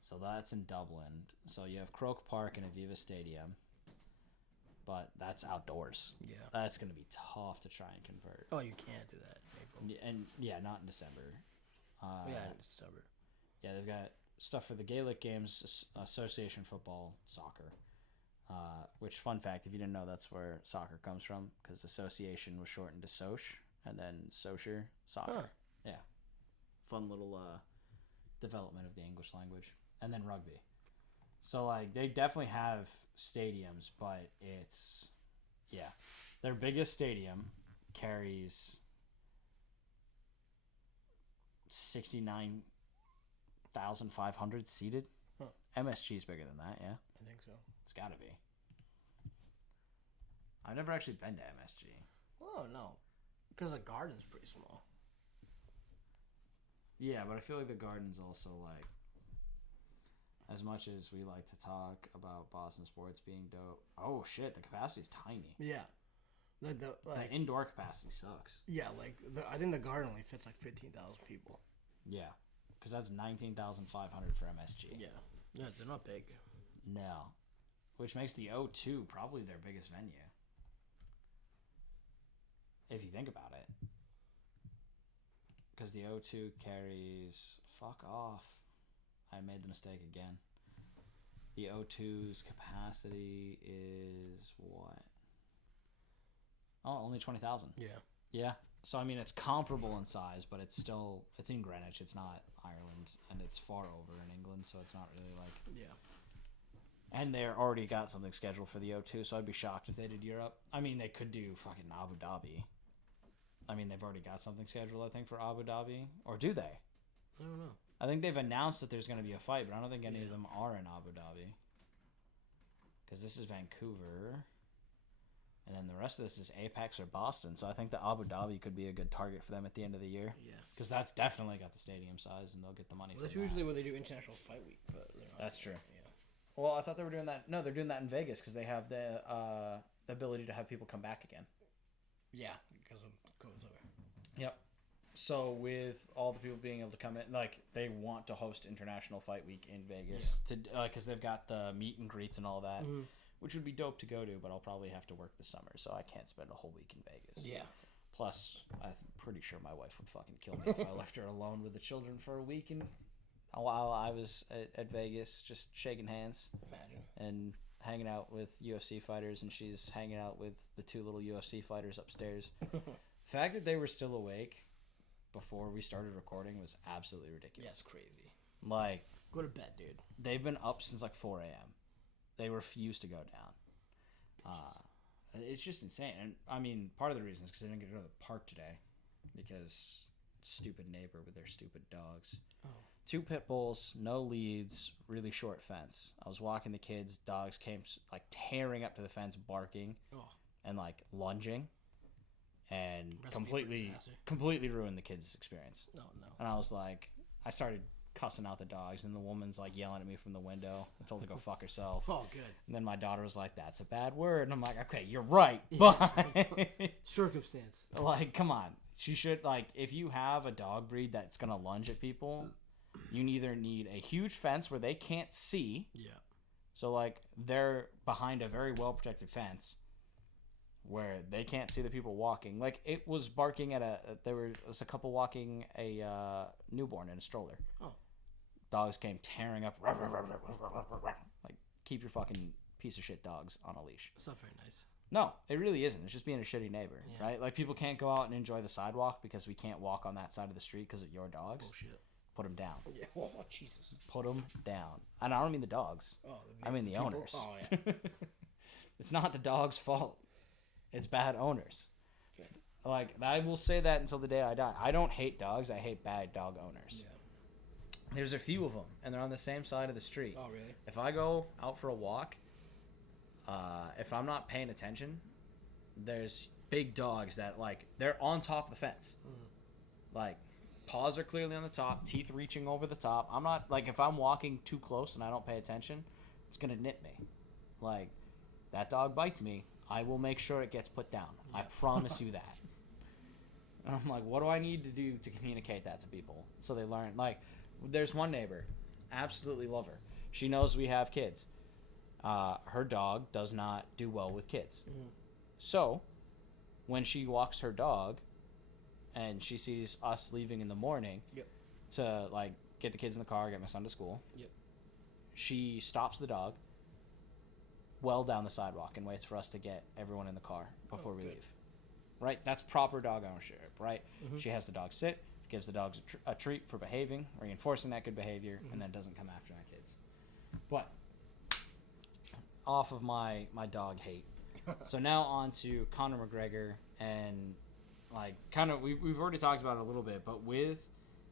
So that's in Dublin. So you have Croke Park and a Viva Stadium. but that's outdoors. Yeah. That's going to be tough to try and convert. Oh, you can't do that in April. And not in December. In December. Yeah, they've got stuff for the Gaelic games, association football, soccer. Which, fun fact, if you didn't know, that's where soccer comes from, because association was shortened to soc, and then socier, soccer. Huh. Yeah. Fun little development of the English language. And then rugby. So, like, they definitely have stadiums, but it's, yeah. Their biggest stadium carries 69,500 seated. Huh. MSG's bigger than that, yeah? I think so. It's got to be. I've never actually been to MSG. Oh, no. Because the Garden's pretty small. Yeah, but I feel like the Garden's also, like, as much as we like to talk about Boston sports being dope. Oh, shit, the capacity's tiny. Yeah. The indoor capacity sucks. Yeah, like, I think the Garden only fits, like, 15,000 people. Yeah, because that's 19,500 for MSG. Yeah. Yeah, they're not big. No. Which makes the O2 probably their biggest venue. If you think about it. Because the O2 carries... Fuck off. I made the mistake again. The O2's capacity is what? Oh, only 20,000. Yeah. Yeah. So, I mean, it's comparable in size, but it's still... It's in Greenwich. It's not Ireland. And it's far over in England, so it's not really like... Yeah. And they already got something scheduled for the O2, so I'd be shocked if they did Europe. I mean, they could do fucking Abu Dhabi. I mean, they've already got something scheduled, I think, for Abu Dhabi. Or do they? I don't know. I think they've announced that there's going to be a fight, but I don't think any of them are in Abu Dhabi. Because this is Vancouver. And then the rest of this is Apex or Boston. So I think that Abu Dhabi could be a good target for them at the end of the year. Yeah. Because that's definitely got the stadium size, and they'll get the money that's usually where they do International Fight Week. But that's true. Yeah. Well, I thought they were doing that. No, they're doing that in Vegas because they have the ability to have people come back again. Yeah, because of COVID's over. Yep. So with all the people being able to come in, like they want to host International Fight Week in Vegas to because they've got the meet and greets and all that, which would be dope to go to. But I'll probably have to work this summer, so I can't spend a whole week in Vegas. Yeah. Plus, I'm pretty sure my wife would fucking kill me if I left her alone with the children for a week and while I was at Vegas, just shaking hands. Imagine. And hanging out with UFC fighters, and she's hanging out with the two little UFC fighters upstairs. The fact that they were still awake before we started recording was absolutely ridiculous. Yeah, it's crazy. Like, go to bed, dude. They've been up since like 4 a.m. They refuse to go down. It's just insane. And I mean, part of the reason is because they didn't get to go to the park today because stupid neighbor with their stupid dogs. Oh. 2 pit bulls, no leads, really short fence. I was walking the kids. Dogs came like tearing up to the fence, barking and like lunging, and completely ruined the kids' experience. No. And I was like, I started cussing out the dogs, and the woman's like yelling at me from the window. I told her to go fuck herself. Oh, good. And then my daughter was like, "That's a bad word," and I'm like, "Okay, you're right, but circumstance. Like, come on." She should, like, if you have a dog breed that's going to lunge at people, you either need a huge fence where they can't see. Yeah. So, like, they're behind a very well-protected fence where they can't see the people walking. Like, it was barking at there was a couple walking a newborn in a stroller. Oh. Dogs came tearing up. Like, keep your fucking piece of shit dogs on a leash. It's not very nice. No, it really isn't. It's just being a shitty neighbor, right? Like, people can't go out and enjoy the sidewalk because we can't walk on that side of the street because of your dogs. Bullshit. Put them down. Yeah. Oh, Jesus. Put them down. And I don't mean the dogs. Oh, I mean the people? owners. Oh, yeah. It's not the dog's fault. It's bad owners. Like, I will say that until the day I die. I don't hate dogs. I hate bad dog owners. Yeah. There's a few of them, and they're on the same side of the street. Oh, really? If I go out for a walk... if I'm not paying attention, there's big dogs that, like, they're on top of the fence. Like, paws are clearly on the top, teeth reaching over the top. I'm not, like, if I'm walking too close and I don't pay attention, it's going to nip me. Like, that dog bites me, I will make sure it gets put down. Yeah. I promise you that. And I'm like, what do I need to do to communicate that to people so they learn? Like, there's one neighbor, absolutely love her. She knows we have kids. her dog does not do well with kids. Mm-hmm. So when she walks her dog and she sees us leaving in the morning Yep. to like get the kids in the car, get my son to school, Yep. she stops the dog well down the sidewalk and waits for us to get everyone in the car before we leave. Right? That's proper dog ownership, right? Mm-hmm. She has the dog sit, gives the dogs a treat for behaving, reinforcing that good behavior, and then doesn't come after our kids. But off of my dog hate. So now on to Conor McGregor, and like kind of we've already talked about it a little bit, but with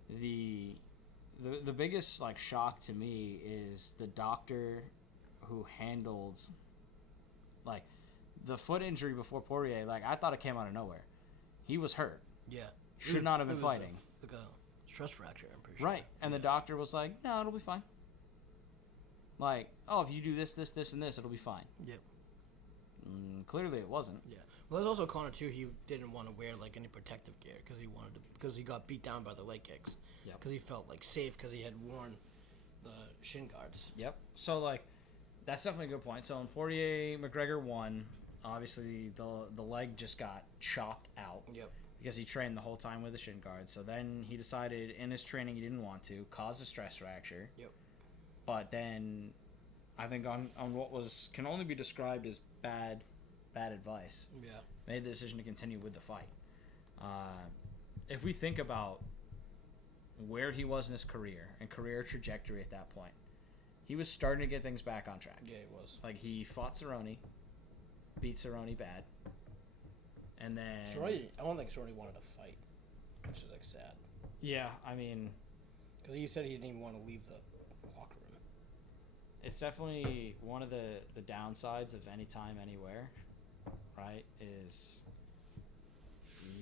the biggest like shock to me is the doctor who handled like the foot injury before Poirier. Like I thought it came out of nowhere. He was hurt. Yeah. Should not have been fighting. Like a stress fracture, I'm pretty sure. Right. And the doctor was like, no, it'll be fine. Like, oh, if you do this, this, this, and this, it'll be fine. Yep. Clearly it wasn't. Yeah. Well, there's also Conor, too. He didn't want to wear, like, any protective gear because he got beat down by the leg kicks. Yep. Because he felt, like, safe because he had worn the shin guards. Yep. So, like, that's definitely a good point. So, in Poirier, McGregor won. Obviously, the leg just got chopped out. Yep. Because he trained the whole time with a shin guard. So then he decided in his training he didn't want to, caused a stress fracture. Yep. But then, I think on what can only be described as bad advice. Yeah. Made the decision to continue with the fight. If we think about where he was in his career and career trajectory at that point, he was starting to get things back on track. Yeah, he was. Like he fought Cerrone, beat Cerrone bad, and then I don't think Cerrone wanted to fight, which is like sad. Yeah, I mean, because he said he didn't even want to leave the locker room. It's definitely one of the downsides of anytime, anywhere, right? Is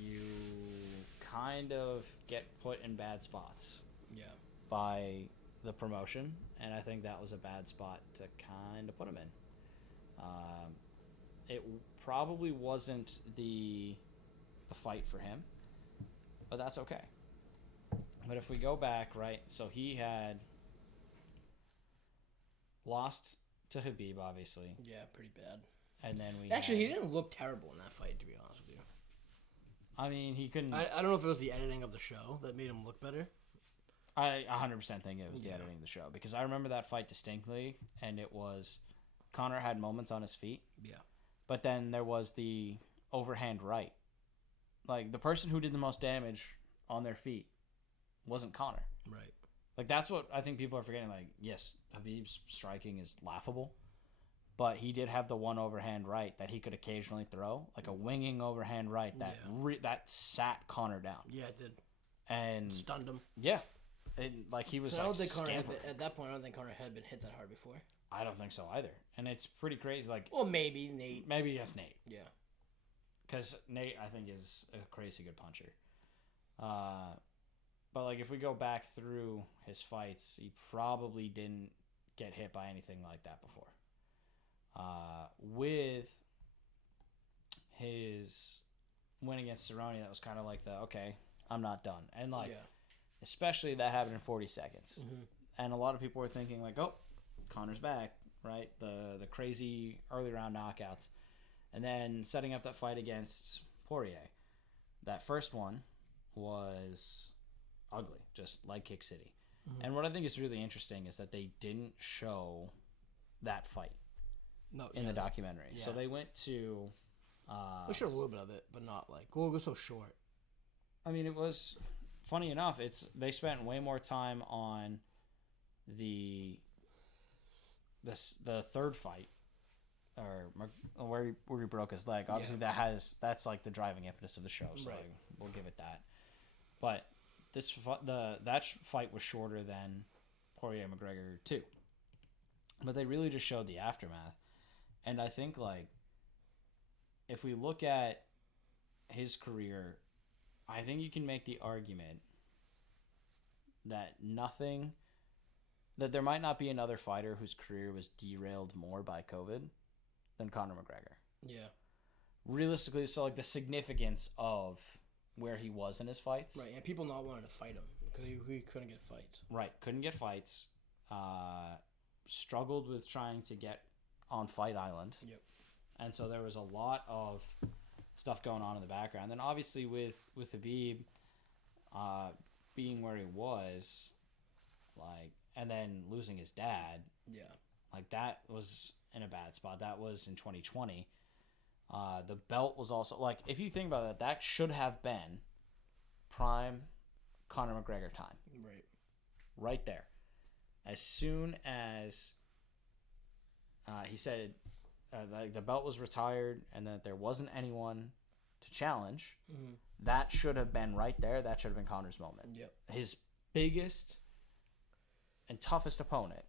you kind of get put in bad spots. Yeah. By the promotion, and I think that was a bad spot to kind of put him in. It probably wasn't the fight for him, but that's okay. But if we go back, right, so he had lost to Khabib, obviously. Yeah, pretty bad. And then he didn't look terrible in that fight, to be honest with you. I mean, he couldn't. I don't know if it was the editing of the show that made him look better. I 100% think it was the editing of the show, because I remember that fight distinctly, and it was Conor had moments on his feet. Yeah. But then there was the overhand right. Like, the person who did the most damage on their feet wasn't Conor. Right. Like, that's what I think people are forgetting. Like, yes, Khabib's striking is laughable, but he did have the one overhand right that he could occasionally throw, like a winging overhand right that that sat Conor down. Yeah, it did. And stunned him. Yeah. Like, he was so like, I don't think Conor at that point, I don't think Conor had been hit that hard before. I don't think so either. And it's pretty crazy. Like, well, maybe Nate. Maybe yes, Nate. Yeah. Because Nate, I think, is a crazy good puncher. But, like, if we go back through his fights, he probably didn't get hit by anything like that before. With his win against Cerrone, that was kind of like okay, I'm not done. And, like, especially that happened in 40 seconds. Mm-hmm. And a lot of people were thinking, like, oh, Conor's back, right? The crazy early round knockouts. And then setting up that fight against Poirier. That first one was ugly, just leg kick city. Mm-hmm. And what I think is really interesting is that they didn't show that fight in the documentary. Yeah. So they went to... they showed a little bit of it, but not like... Well, it was so short. I mean, it was... Funny enough, they spent way more time on the third fight, or where he broke his leg. Obviously, that's like the driving impetus of the show, so we'll give it that. But that fight was shorter than Poirier McGregor 2. But they really just showed the aftermath, and I think like if we look at his career, I think you can make the argument that there might not be another fighter whose career was derailed more by COVID than Conor McGregor. Yeah. Realistically, so like the significance of where he was in his fights. Right, and people not wanting to fight him because he couldn't get fights. Right, couldn't get fights. Struggled with trying to get on Fight Island. Yep. And so there was a lot of stuff going on in the background. Then obviously with Habib being where he was, like, and then losing his dad. Yeah. Like, that was in a bad spot. That was in 2020. The belt was also, like, if you think about it, that should have been prime Conor McGregor time. Right. Right there. As soon as he said the belt was retired and that there wasn't anyone to challenge, that should have been right there. That should have been Conor's moment. Yep. His biggest and toughest opponent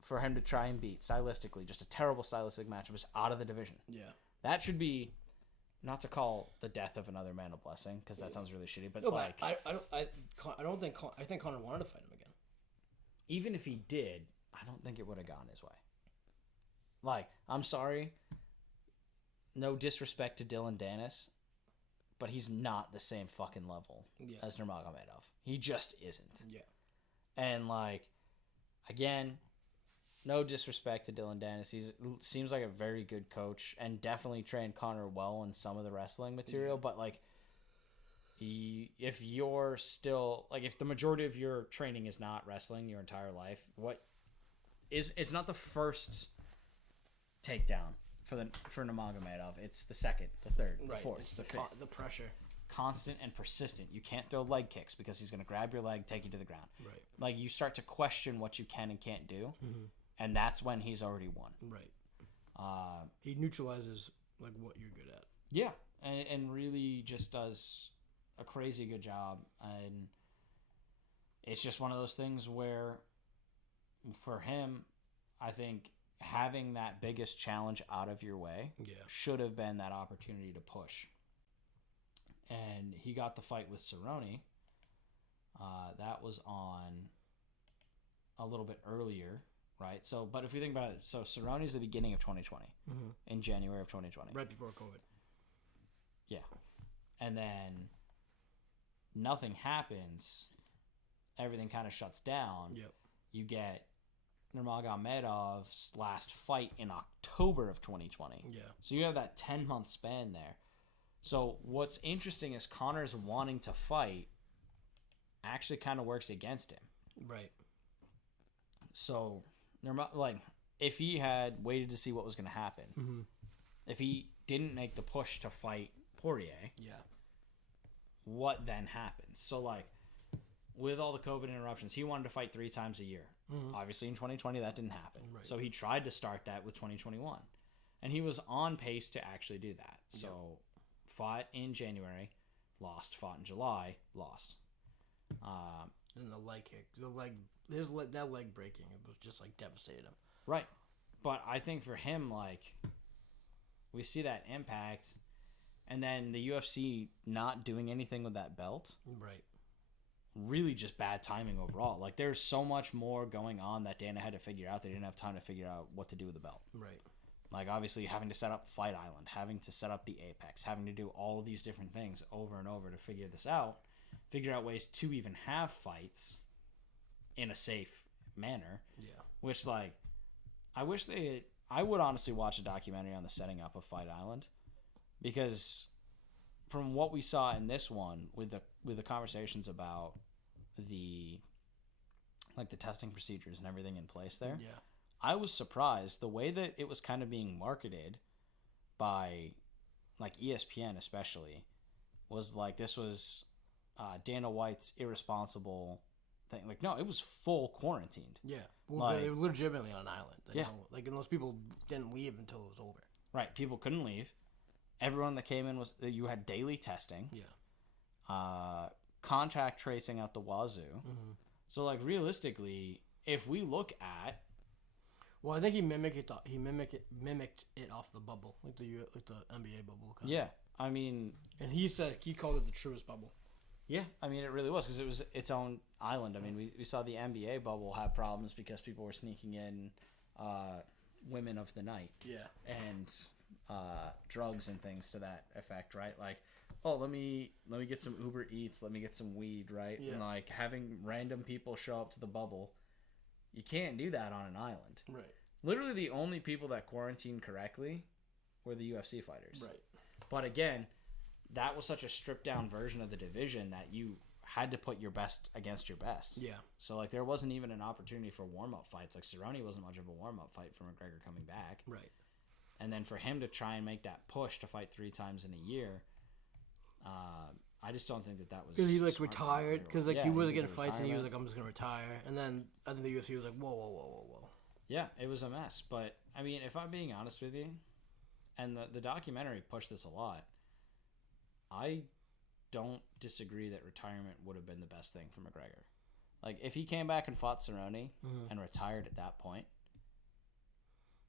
for him to try and beat, stylistically, just a terrible stylistic match, was out of the division. Yeah. That should be, not to call the death of another man a blessing, because that sounds really shitty, but no, like, I think Conor wanted to fight him again. Even if he did, I don't think it would have gone his way. Like, I'm sorry, no disrespect to Dylan Dennis, but he's not the same fucking level as Nurmagomedov. He just isn't. Yeah. And, like, again, no disrespect to Dylan Dennis. He seems like a very good coach and definitely trained Conor well in some of the wrestling material. Yeah. But, like, if you're still, like, if the majority of your training is not wrestling your entire life, it's not the first takedown for Nurmagomedov. It's the second, the third, the fourth, it's the fifth. The pressure. Constant and persistent. You can't throw leg kicks because he's going to grab your leg, take you to the ground. Right. Like, you start to question what you can and can't do, and that's when he's already won. Right. He neutralizes, like, what you're good at. Yeah, and really just does a crazy good job. And it's just one of those things where, for him, I think having that biggest challenge out of your way should have been that opportunity to push. And he got the fight with Cerrone. That was on a little bit earlier, right? So, but if you think about it, so Cerrone's the beginning of 2020, in January of 2020. Right before COVID. Yeah. And then nothing happens. Everything kind of shuts down. Yep. You get Nurmagomedov's last fight in October of 2020. Yeah. So you have that 10-month span there. So what's interesting is Conor's wanting to fight actually kind of works against him. Right. So, like, if he had waited to see what was going to happen, if he didn't make the push to fight Poirier, what then happens? So, like, with all the COVID interruptions, he wanted to fight 3 times a year. Obviously, in 2020, that didn't happen. Right. So he tried to start that with 2021. And he was on pace to actually do that. So, fought in January, lost. Fought in July, lost. And the leg kick, that leg breaking, it was just, like, devastated him. Right. But I think for him, like, we see that impact, and then the UFC not doing anything with that belt. Right. Really just bad timing overall. Like, there's so much more going on that Dana had to figure out. They didn't have time to figure out what to do with the belt. Right. Like, obviously, having to set up Fight Island, having to set up the Apex, having to do all of these different things over and over to figure this out, figure out ways to even have fights in a safe manner. Yeah. Which, like, I would honestly watch a documentary on the setting up of Fight Island, because from what we saw in this one with the conversations about the testing procedures and everything in place there, I was surprised the way that it was kind of being marketed by, like, ESPN especially, was like this was Dana White's irresponsible thing. Like, no, it was full quarantined. Yeah. Well, like, they were legitimately on an island. Yeah. Like, and those people didn't leave until it was over. Right. People couldn't leave. Everyone that came in you had daily testing. Yeah. Contact tracing out the wazoo. So, like, realistically, if we look at, well, I think he mimicked it off the bubble, like the NBA bubble. Kind of. Yeah, I mean, and he called it the truest bubble. Yeah, I mean, it really was, because it was its own island. I mean, we saw the NBA bubble have problems because people were sneaking in women of the night. Yeah. And drugs and things to that effect, right? Like, oh, let me get some Uber Eats, let me get some weed, right? Yeah. And, like, having random people show up to the bubble, you can't do that on an island. Right. Literally the only people that quarantined correctly were the UFC fighters. Right. But again, that was such a stripped down version of the division that you had to put your best against your best. Yeah. So like there wasn't even an opportunity for warm up fights. Like Cerrone wasn't much of a warm up fight for McGregor coming back. Right. And then for him to try and make that push to fight 3 times in a year, I just don't think that was because he like retired because like he wasn't getting fights and he was retirement. like I'm just gonna retire, and then I think the UFC was like whoa. Yeah, it was a mess. But I mean, if I'm being honest with you, and the documentary pushed this a lot, I don't disagree that retirement would have been the best thing for McGregor. Like if he came back and fought Cerrone and retired at that point.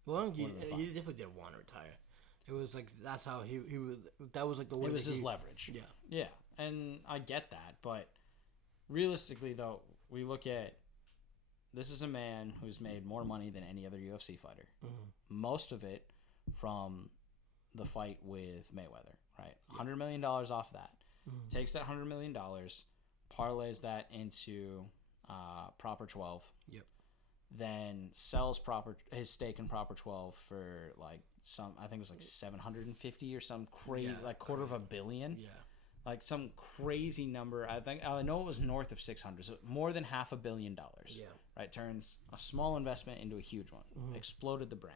Well, he definitely didn't want to retire. It was like that's how he was. That was like the way it was his leverage. Yeah, and I get that, but realistically, though, we look at this is a man who's made more money than any other UFC fighter. Most of it from the fight with Mayweather, right? $100 million off that. Takes that $100 million, parlays that into Proper 12. Yep. Then sells his stake in Proper 12 for like I think it was like 750 or some crazy, like $250 million. Yeah. Like some crazy number. I know it was north of 600, so more than $500 million. Yeah. Right, turns a small investment into a huge one. Exploded the brand.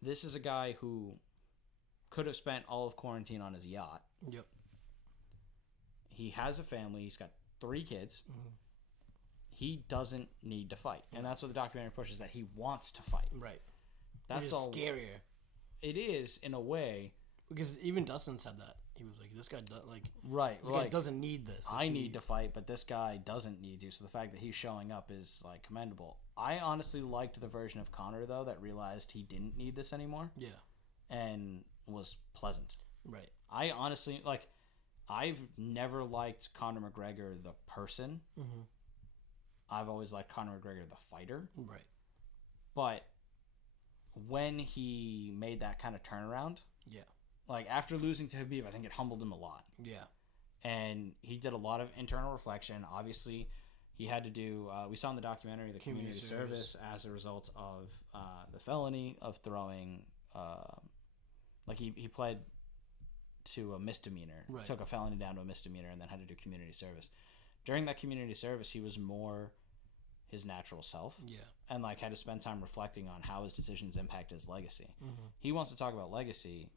This is a guy who could have spent all of quarantine on his yacht. Yep. He has a family. He's got 3 kids. He doesn't need to fight, and that's what the documentary pushes, that he wants to fight. Right. That's all scarier. It is in a way, because even Dustin said that he was like, "This guy this guy doesn't need this. I need to fight, but this guy doesn't need to." So the fact that he's showing up is like commendable. I honestly liked the version of Conor though that realized he didn't need this anymore. Yeah. And was pleasant. Right. I honestly like. I've never liked Conor McGregor the person. I've always liked Conor McGregor the fighter. Right. But when he made that kind of turnaround, like after losing to Khabib, I think it humbled him a lot. Yeah. And he did a lot of internal reflection. Obviously, he had to do, we saw in the documentary, the community service as a result of the felony of throwing, like he pled to a misdemeanor, took a felony down to a misdemeanor, and then had to do community service. During that community service, he was more his natural self. Yeah. And like had to spend time reflecting on how his decisions impact his legacy. He wants to talk about legacy.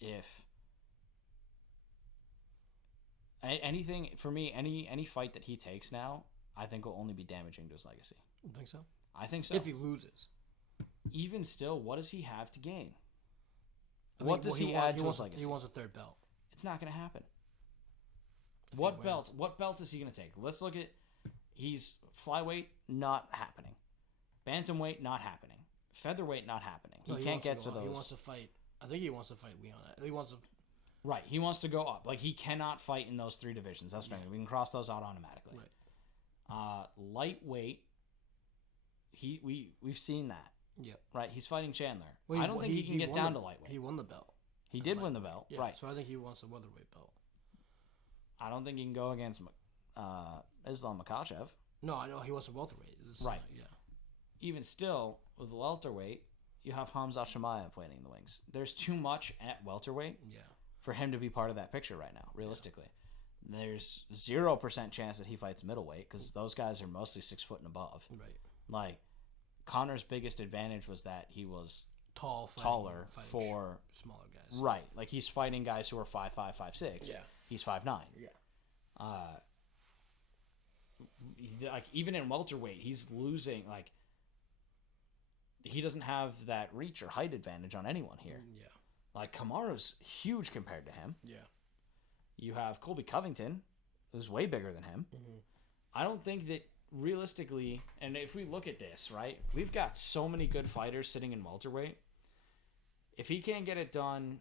If anything for me, any fight that he takes now, I think will only be damaging to his legacy. You think so? I think so. If he loses, even still, what does he have to gain? What does he add to his legacy? He wants a 3rd belt. It's not going to happen. What belts? What belts is he going to take? Let's look at. He's flyweight, not happening. Bantamweight, not happening. Featherweight, not happening. He can't get to those. He wants to fight. I think he wants to fight Leon. He wants to. Right. He wants to go up. Like he cannot fight in those 3 divisions. That's right. We can cross those out automatically. Right. Lightweight. We've seen that. Yep. Right. He's fighting Chandler. Well, I don't think he can get down to lightweight. He won the belt. He did win the belt. Yeah, right. So I think he wants a welterweight belt. I don't think he can go against Islam Makhachev. No, I know he wants a welterweight. Right. Yeah. Even still, with the welterweight, you have Khamzat Chimaev waiting in the wings. There's too much at welterweight for him to be part of that picture right now, realistically. Yeah. There's 0% chance that he fights middleweight because those guys are mostly 6 foot and above. Right. Like, Conor's biggest advantage was that he was taller for smaller guys. Right. Like, he's fighting guys who are 5'5", 5'6". Yeah. He's 5'9". Yeah. Like even in welterweight, he's losing. Like he doesn't have that reach or height advantage on anyone here. Yeah. Like Kamaru's huge compared to him. Yeah. You have Colby Covington, who's way bigger than him. I don't think that realistically, and if we look at this, right, we've got so many good fighters sitting in welterweight. If he can't get it done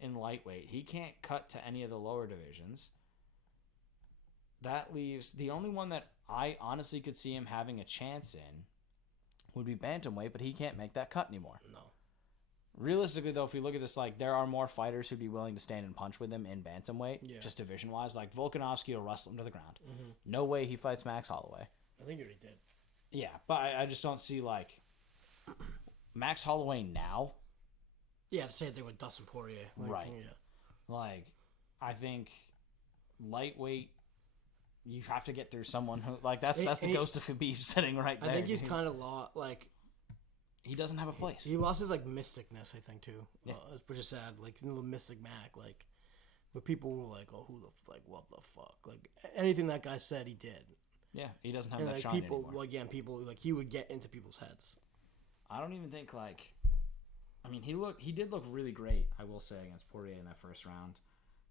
in lightweight, he can't cut to any of the lower divisions. That leaves the only one that I honestly could see him having a chance in would be bantamweight, but he can't make that cut anymore. No. Realistically, though, if we look at this, like there are more fighters who'd be willing to stand and punch with him in bantamweight, just division-wise. Like Volkanovski will wrestle him to the ground. No way he fights Max Holloway. I think he already did. Yeah, but I just don't see, like, Max Holloway now. Yeah, same thing with Dustin Poirier. Like, right. Yeah. Like, I think lightweight, you have to get through someone who, like, that's the ghost of Khabib sitting right there. I think he's kind of like, he doesn't have a place. He lost his, like, mysticness, I think, too. Yeah. Which is sad. Like, the Mystic Mac, like, where people were like, oh, what the fuck? Like, anything that guy said, he did. Yeah, he doesn't have and, that like, shine people, anymore. well, again, people, like, he would get into people's heads. I don't even think, like, I mean, he did look really great, I will say, against Poirier in that first round.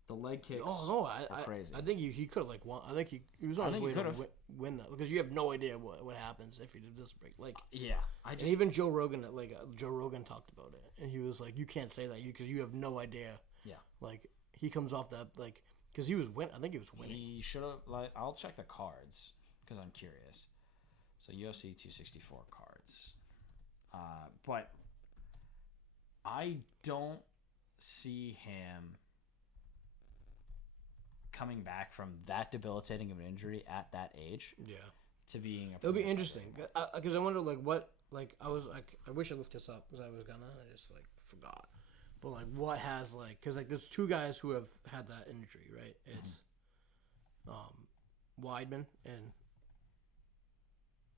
The leg kicks were crazy. I think he could have, like, won. I think he was on his way to win that. Because you have no idea what happens if he did this break. Like, yeah. And even Joe Rogan talked about it. And he was like, you can't say that because you have no idea. Yeah. Like, he comes off that, like, because he was I think he was winning. He should have, like, I'll check the cards because I'm curious. So, UFC 264 cards. But I don't see him coming back from that debilitating of an injury at that age. Yeah. To being It'll be interesting because I wonder, like, what, like, I was like, I wish I looked this up because I was gonna, I just, like, forgot. But, like, what has, like, because, like, there's two guys who have had that injury, right? It's Weidman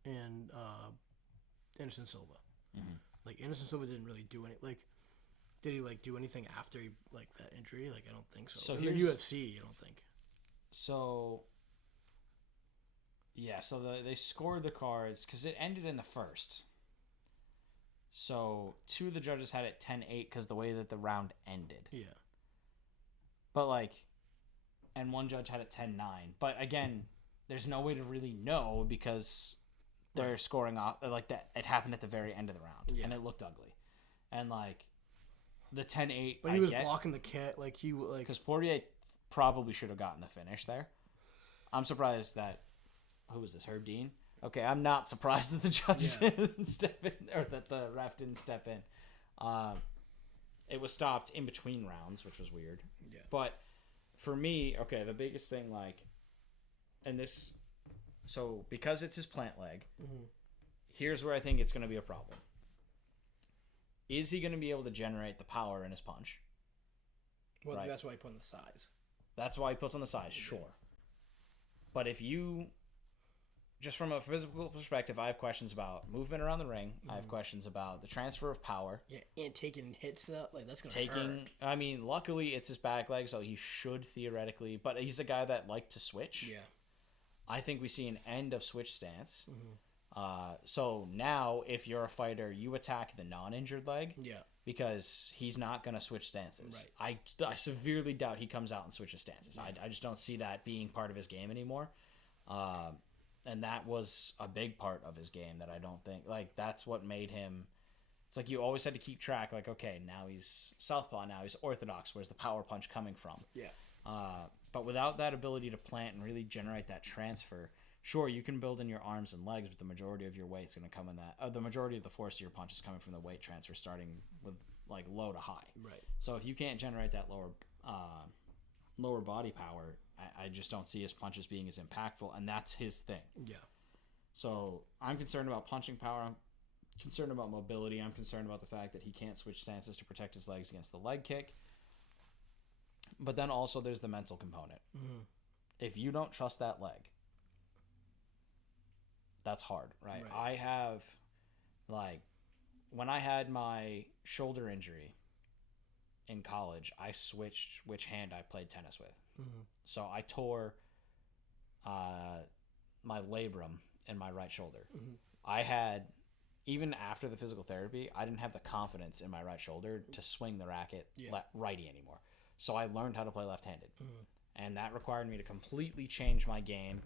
and Anderson Silva. Mm-hmm. Like, Anderson Silva didn't really do any, like, did he, like, do anything after he, like, that injury? Like, I don't think so. So in the UFC, I don't think. So, yeah, so they scored the cards because it ended in the first. So, two of the judges had it 10-8 because the way that the round ended. Yeah. But, like, and one judge had it 10-9. But, again, there's no way to really know because they're scoring off, like, that. It happened at the very end of the round, and it looked ugly. And, like, the 10-8, but he was blocking the kit, like, he, like... Because Poirier probably should have gotten the finish there. I'm surprised that... Who was this? Herb Dean? Okay, I'm not surprised that the judge didn't step in, or that the ref didn't step in. It was stopped in between rounds, which was weird. Yeah. But for me, okay, the biggest thing, like, and this, so because it's his plant leg, here's where I think it's going to be a problem. Is he going to be able to generate the power in his punch? Well, that's why he put on the size. That's why he puts on the size, sure. But if you... Just from a physical perspective, I have questions about movement around the ring. I have questions about the transfer of power. Yeah, and taking hits, like, that's going to hurt. I mean, luckily, it's his back leg, so he should theoretically... But he's a guy that liked to switch. Yeah. I think we see an end of switch stance. So now, if you're a fighter, you attack the non-injured leg. Yeah. Because he's not going to switch stances. Right. I severely doubt he comes out and switches stances. I just don't see that being part of his game anymore. And that was a big part of his game that I don't think... Like, that's what made him... It's like you always had to keep track. Like, okay, now he's southpaw, now he's orthodox. Where's the power punch coming from? Yeah. But without that ability to plant and really generate that transfer, sure, you can build in your arms and legs, but the majority of your weight's going to come in that... the majority of the force of your punch is coming from the weight transfer, starting with, like, low to high. Right. So if you can't generate that lower body power... I just don't see his punches being as impactful, and that's his thing. Yeah. So I'm concerned about punching power. I'm concerned about mobility. I'm concerned about the fact that he can't switch stances to protect his legs against the leg kick. But then also there's the mental component. If you don't trust that leg, that's hard, right? I have, like, when I had my shoulder injury in college, I switched which hand I played tennis with. So I tore my labrum in my right shoulder. I had, even after the physical therapy, I didn't have the confidence in my right shoulder to swing the racket righty anymore. So I learned how to play left-handed. And that required me to completely change my game.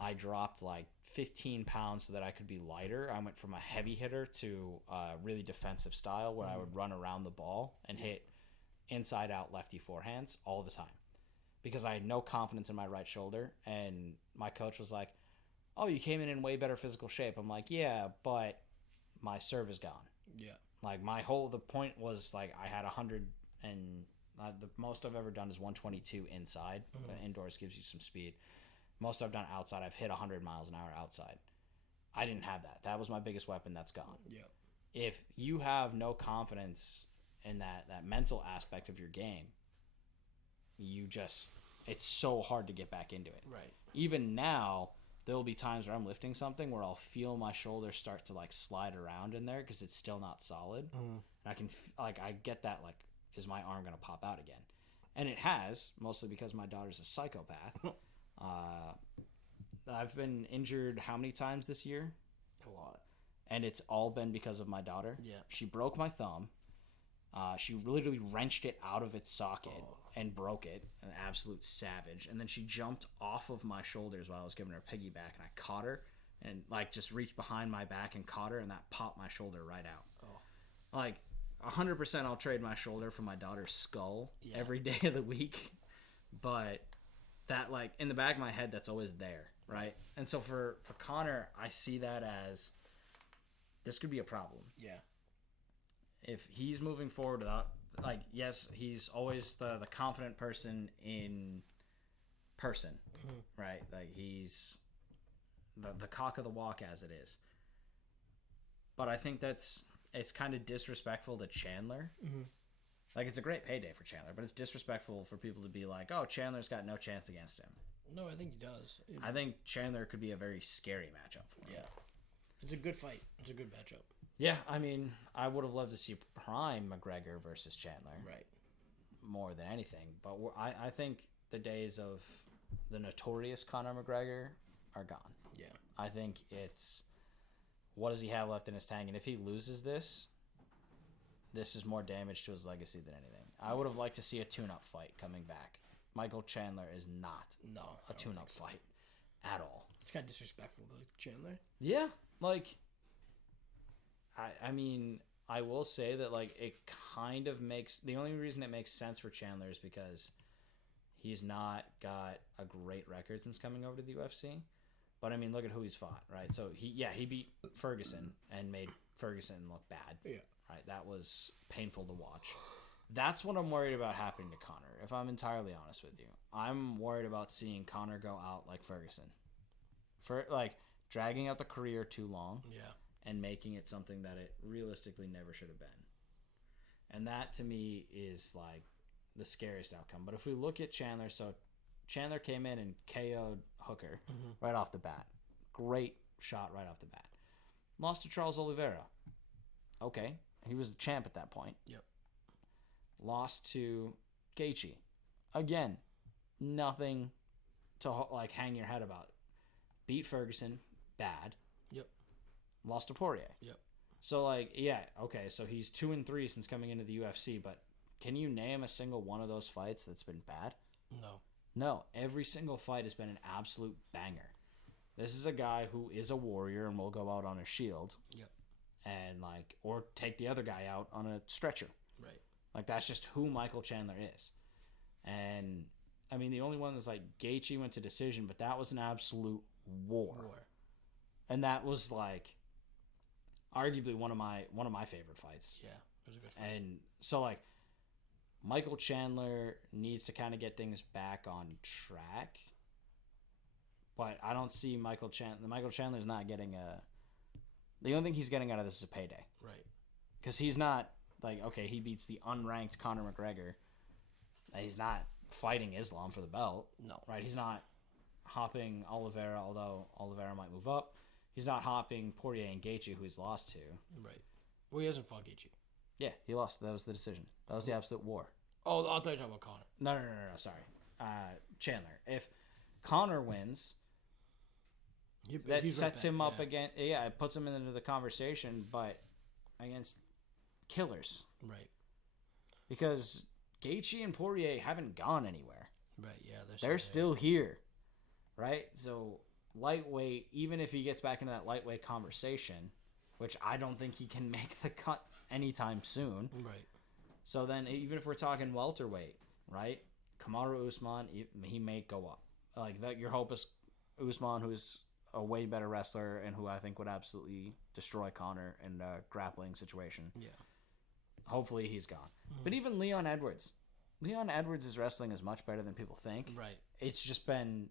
I dropped like 15 pounds so that I could be lighter. I went from a heavy hitter to a really defensive style where I would run around the ball and hit inside-out lefty forehands all the time. Because I had no confidence in my right shoulder, and my coach was like, oh, you came in way better physical shape. I'm like, yeah, but my serve is gone. Yeah. Like, the point was, like, I had 100, and the most I've ever done is 122 inside. Indoors gives you some speed. Most I've done outside, I've hit 100 miles an hour outside. I didn't have that. That was my biggest weapon. That's gone. Yeah. If you have no confidence in that mental aspect of your game, it's so hard to get back into it. Right. Even now, there will be times where I'm lifting something where I'll feel my shoulder start to like slide around in there because it's still not solid. And I can I get that like, is my arm gonna pop out again? And it has, mostly because my daughter's a psychopath. I've been injured how many times this year? A lot. And it's all been because of my daughter. Yeah. She broke my thumb. She literally wrenched it out of its socket and broke it. An absolute savage. And then she jumped off of my shoulders while I was giving her a piggyback, and I caught her and like just reached behind my back and caught her, and that popped my shoulder right out. Like 100% I'll trade my shoulder for my daughter's skull every day of the week. But that, like, in the back of my head, that's always there, right? And so for Conor, I see that as this could be a problem. Yeah. If he's moving forward without, like, yes, he's always the confident person in person, right? Like, he's the cock of the walk, as it is. But I think it's kind of disrespectful to Chandler. Like, it's a great payday for Chandler, but it's disrespectful for people to be like, oh, Chandler's got no chance against him. No, I think he does. I think Chandler could be a very scary matchup for him. Yeah. It's a good fight. It's a good matchup. Yeah, I mean, I would have loved to see prime McGregor versus Chandler. Right. More than anything. But I think the days of the notorious Conor McGregor are gone. Yeah. I think it's, what does he have left in his tank? And if he loses this is more damage to his legacy than anything. I would have liked to see a tune-up fight coming back. Michael Chandler is not a tune-up fight at all. It's kind of disrespectful to Chandler. Yeah, like, I mean, I will say that, like, it kind of makes, the only reason it makes sense for Chandler is because he's not got a great record since coming over to the UFC. But, I mean, look at who he's fought, right? So, he beat Ferguson and made Ferguson look bad. Yeah. Right? That was painful to watch. That's what I'm worried about happening to Conor, if I'm entirely honest with you. I'm worried about seeing Conor go out like Ferguson. For, like, dragging out the career too long. Yeah. And making it something that it realistically never should have been. And that, to me, is, like, the scariest outcome. But if we look at Chandler, so Chandler came in and KO'd Hooker right off the bat. Great shot right off the bat. Lost to Charles Oliveira. Okay. He was the champ at that point. Yep. Lost to Gaethje. Again, nothing to, like, hang your head about. Beat Ferguson. Bad. Yep. Lost to Poirier. Yep. So, like, yeah, okay, so he's 2-3 since coming into the UFC, but can you name a single one of those fights that's been bad? No, every single fight has been an absolute banger. This is a guy who is a warrior and will go out on a shield. Yep. And, like, or take the other guy out on a stretcher. Right. Like, that's just who Michael Chandler is. And, I mean, the only one that's, like, Gaethje went to decision, but that was an absolute war. And that was, like, arguably one of my favorite fights. Yeah, it was a good fight. And so, like, Michael Chandler needs to kind of get things back on track. But I don't see Michael Chandler. Michael Chandler's not getting a... The only thing he's getting out of this is a payday. Right. Because he's not, like, okay, he beats the unranked Conor McGregor. He's not fighting Islam for the belt. No. Right? He's not hopping Oliveira, although Oliveira might move up. He's not hopping Poirier and Gaethje, who he's lost to. Right. Well, he hasn't fought Gaethje. Yeah, he lost. That was the decision. That was the absolute war. Oh, I thought you were talking about Conor. No, sorry. Chandler. If Conor wins, that sets him up again. Yeah, it puts him into the conversation, but against killers. Right. Because Gaethje and Poirier haven't gone anywhere. Right, yeah. They're still here. Right? So, lightweight, even if he gets back into that lightweight conversation, which I don't think he can make the cut anytime soon. Right. So then, even if we're talking welterweight, right? Kamaru Usman, he may go up. Like, that, your hope is Usman, who's a way better wrestler and who I think would absolutely destroy Conor in a grappling situation. Yeah. Hopefully he's gone. But even Leon Edwards. Leon Edwards' wrestling is much better than people think. Right. It's just been...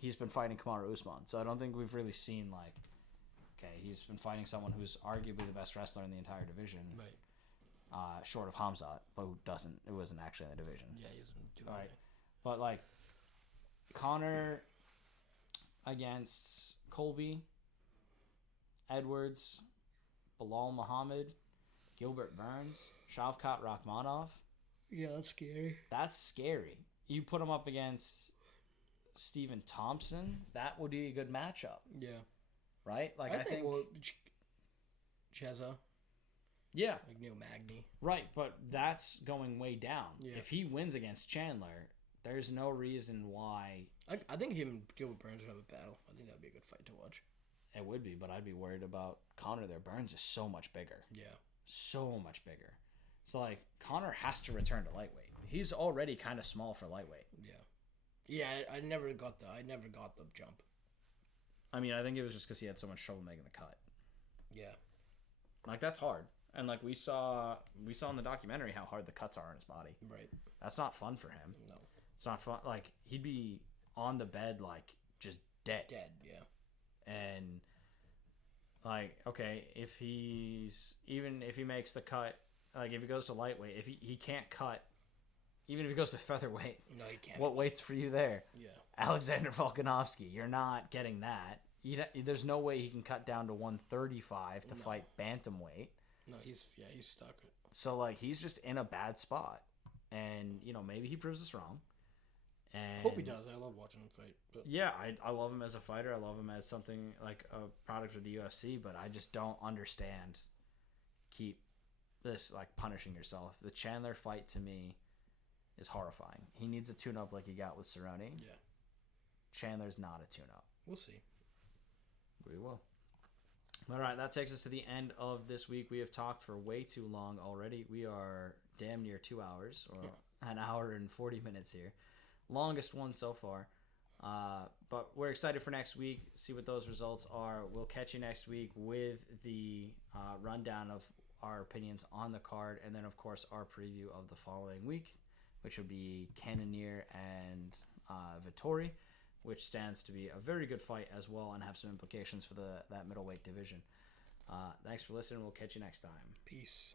He's been fighting Kamaru Usman. So I don't think we've really seen, like, Okay, he's been fighting someone who's arguably the best wrestler in the entire division. Right. Short of Hamzat, but who doesn't. It wasn't actually in the division. Yeah, he doesn't do Right. anything. But like Conor against Colby, Edwards, Bilal Muhammad, Gilbert Burns, Shavkat Rakhmonov. Yeah, that's scary. That's scary. You put him up against Stephen Thompson, that would be a good matchup. Yeah. Right? Like I think Cheza. Yeah. Like Neil Magny. Right, but that's going way down. Yeah. If he wins against Chandler, there's no reason why. I think him and Gilbert Burns would have a battle. I think that'd be a good fight to watch. It would be, but I'd be worried about Conor there. Burns is so much bigger. Yeah. So much bigger. So, like, Conor has to return to lightweight. He's already kind of small for lightweight. Yeah. Yeah, I never got the jump. I mean, I think it was just because he had so much trouble making the cut. Yeah. Like, that's hard. And, like, we saw in the documentary how hard the cuts are on his body. Right. That's not fun for him. No. It's not fun. Like, he'd be on the bed, like, just dead. Dead, yeah. And, like, okay, if he makes the cut, like, if he goes to lightweight, if he can't cut, even if he goes to featherweight. No, he can't. What weight's for you there? Yeah. Alexander Volkanovski. You're not getting that. There's no way he can cut down to 135 to fight bantamweight. No, he's stuck. So, like, he's just in a bad spot. And, maybe he proves us wrong. And hope he does. I love watching him fight. But. Yeah, I love him as a fighter. I love him as something like a product of the UFC, but I just don't understand keep this, like, punishing yourself. The Chandler fight, to me, is horrifying. He needs a tune-up like he got with Cerrone. Yeah. Chandler's not a tune-up. We'll see. We will. All right, that takes us to the end of this week. We have talked for way too long already. We are damn near 2 hours, or an hour and 40 minutes here. Longest one so far. But we're excited for next week, see what those results are. We'll catch you next week with the rundown of our opinions on the card, and then, of course, our preview of the following week, which will be Cannonier and Vettori, which stands to be a very good fight as well and have some implications for that middleweight division. Thanks for listening. We'll catch you next time. Peace.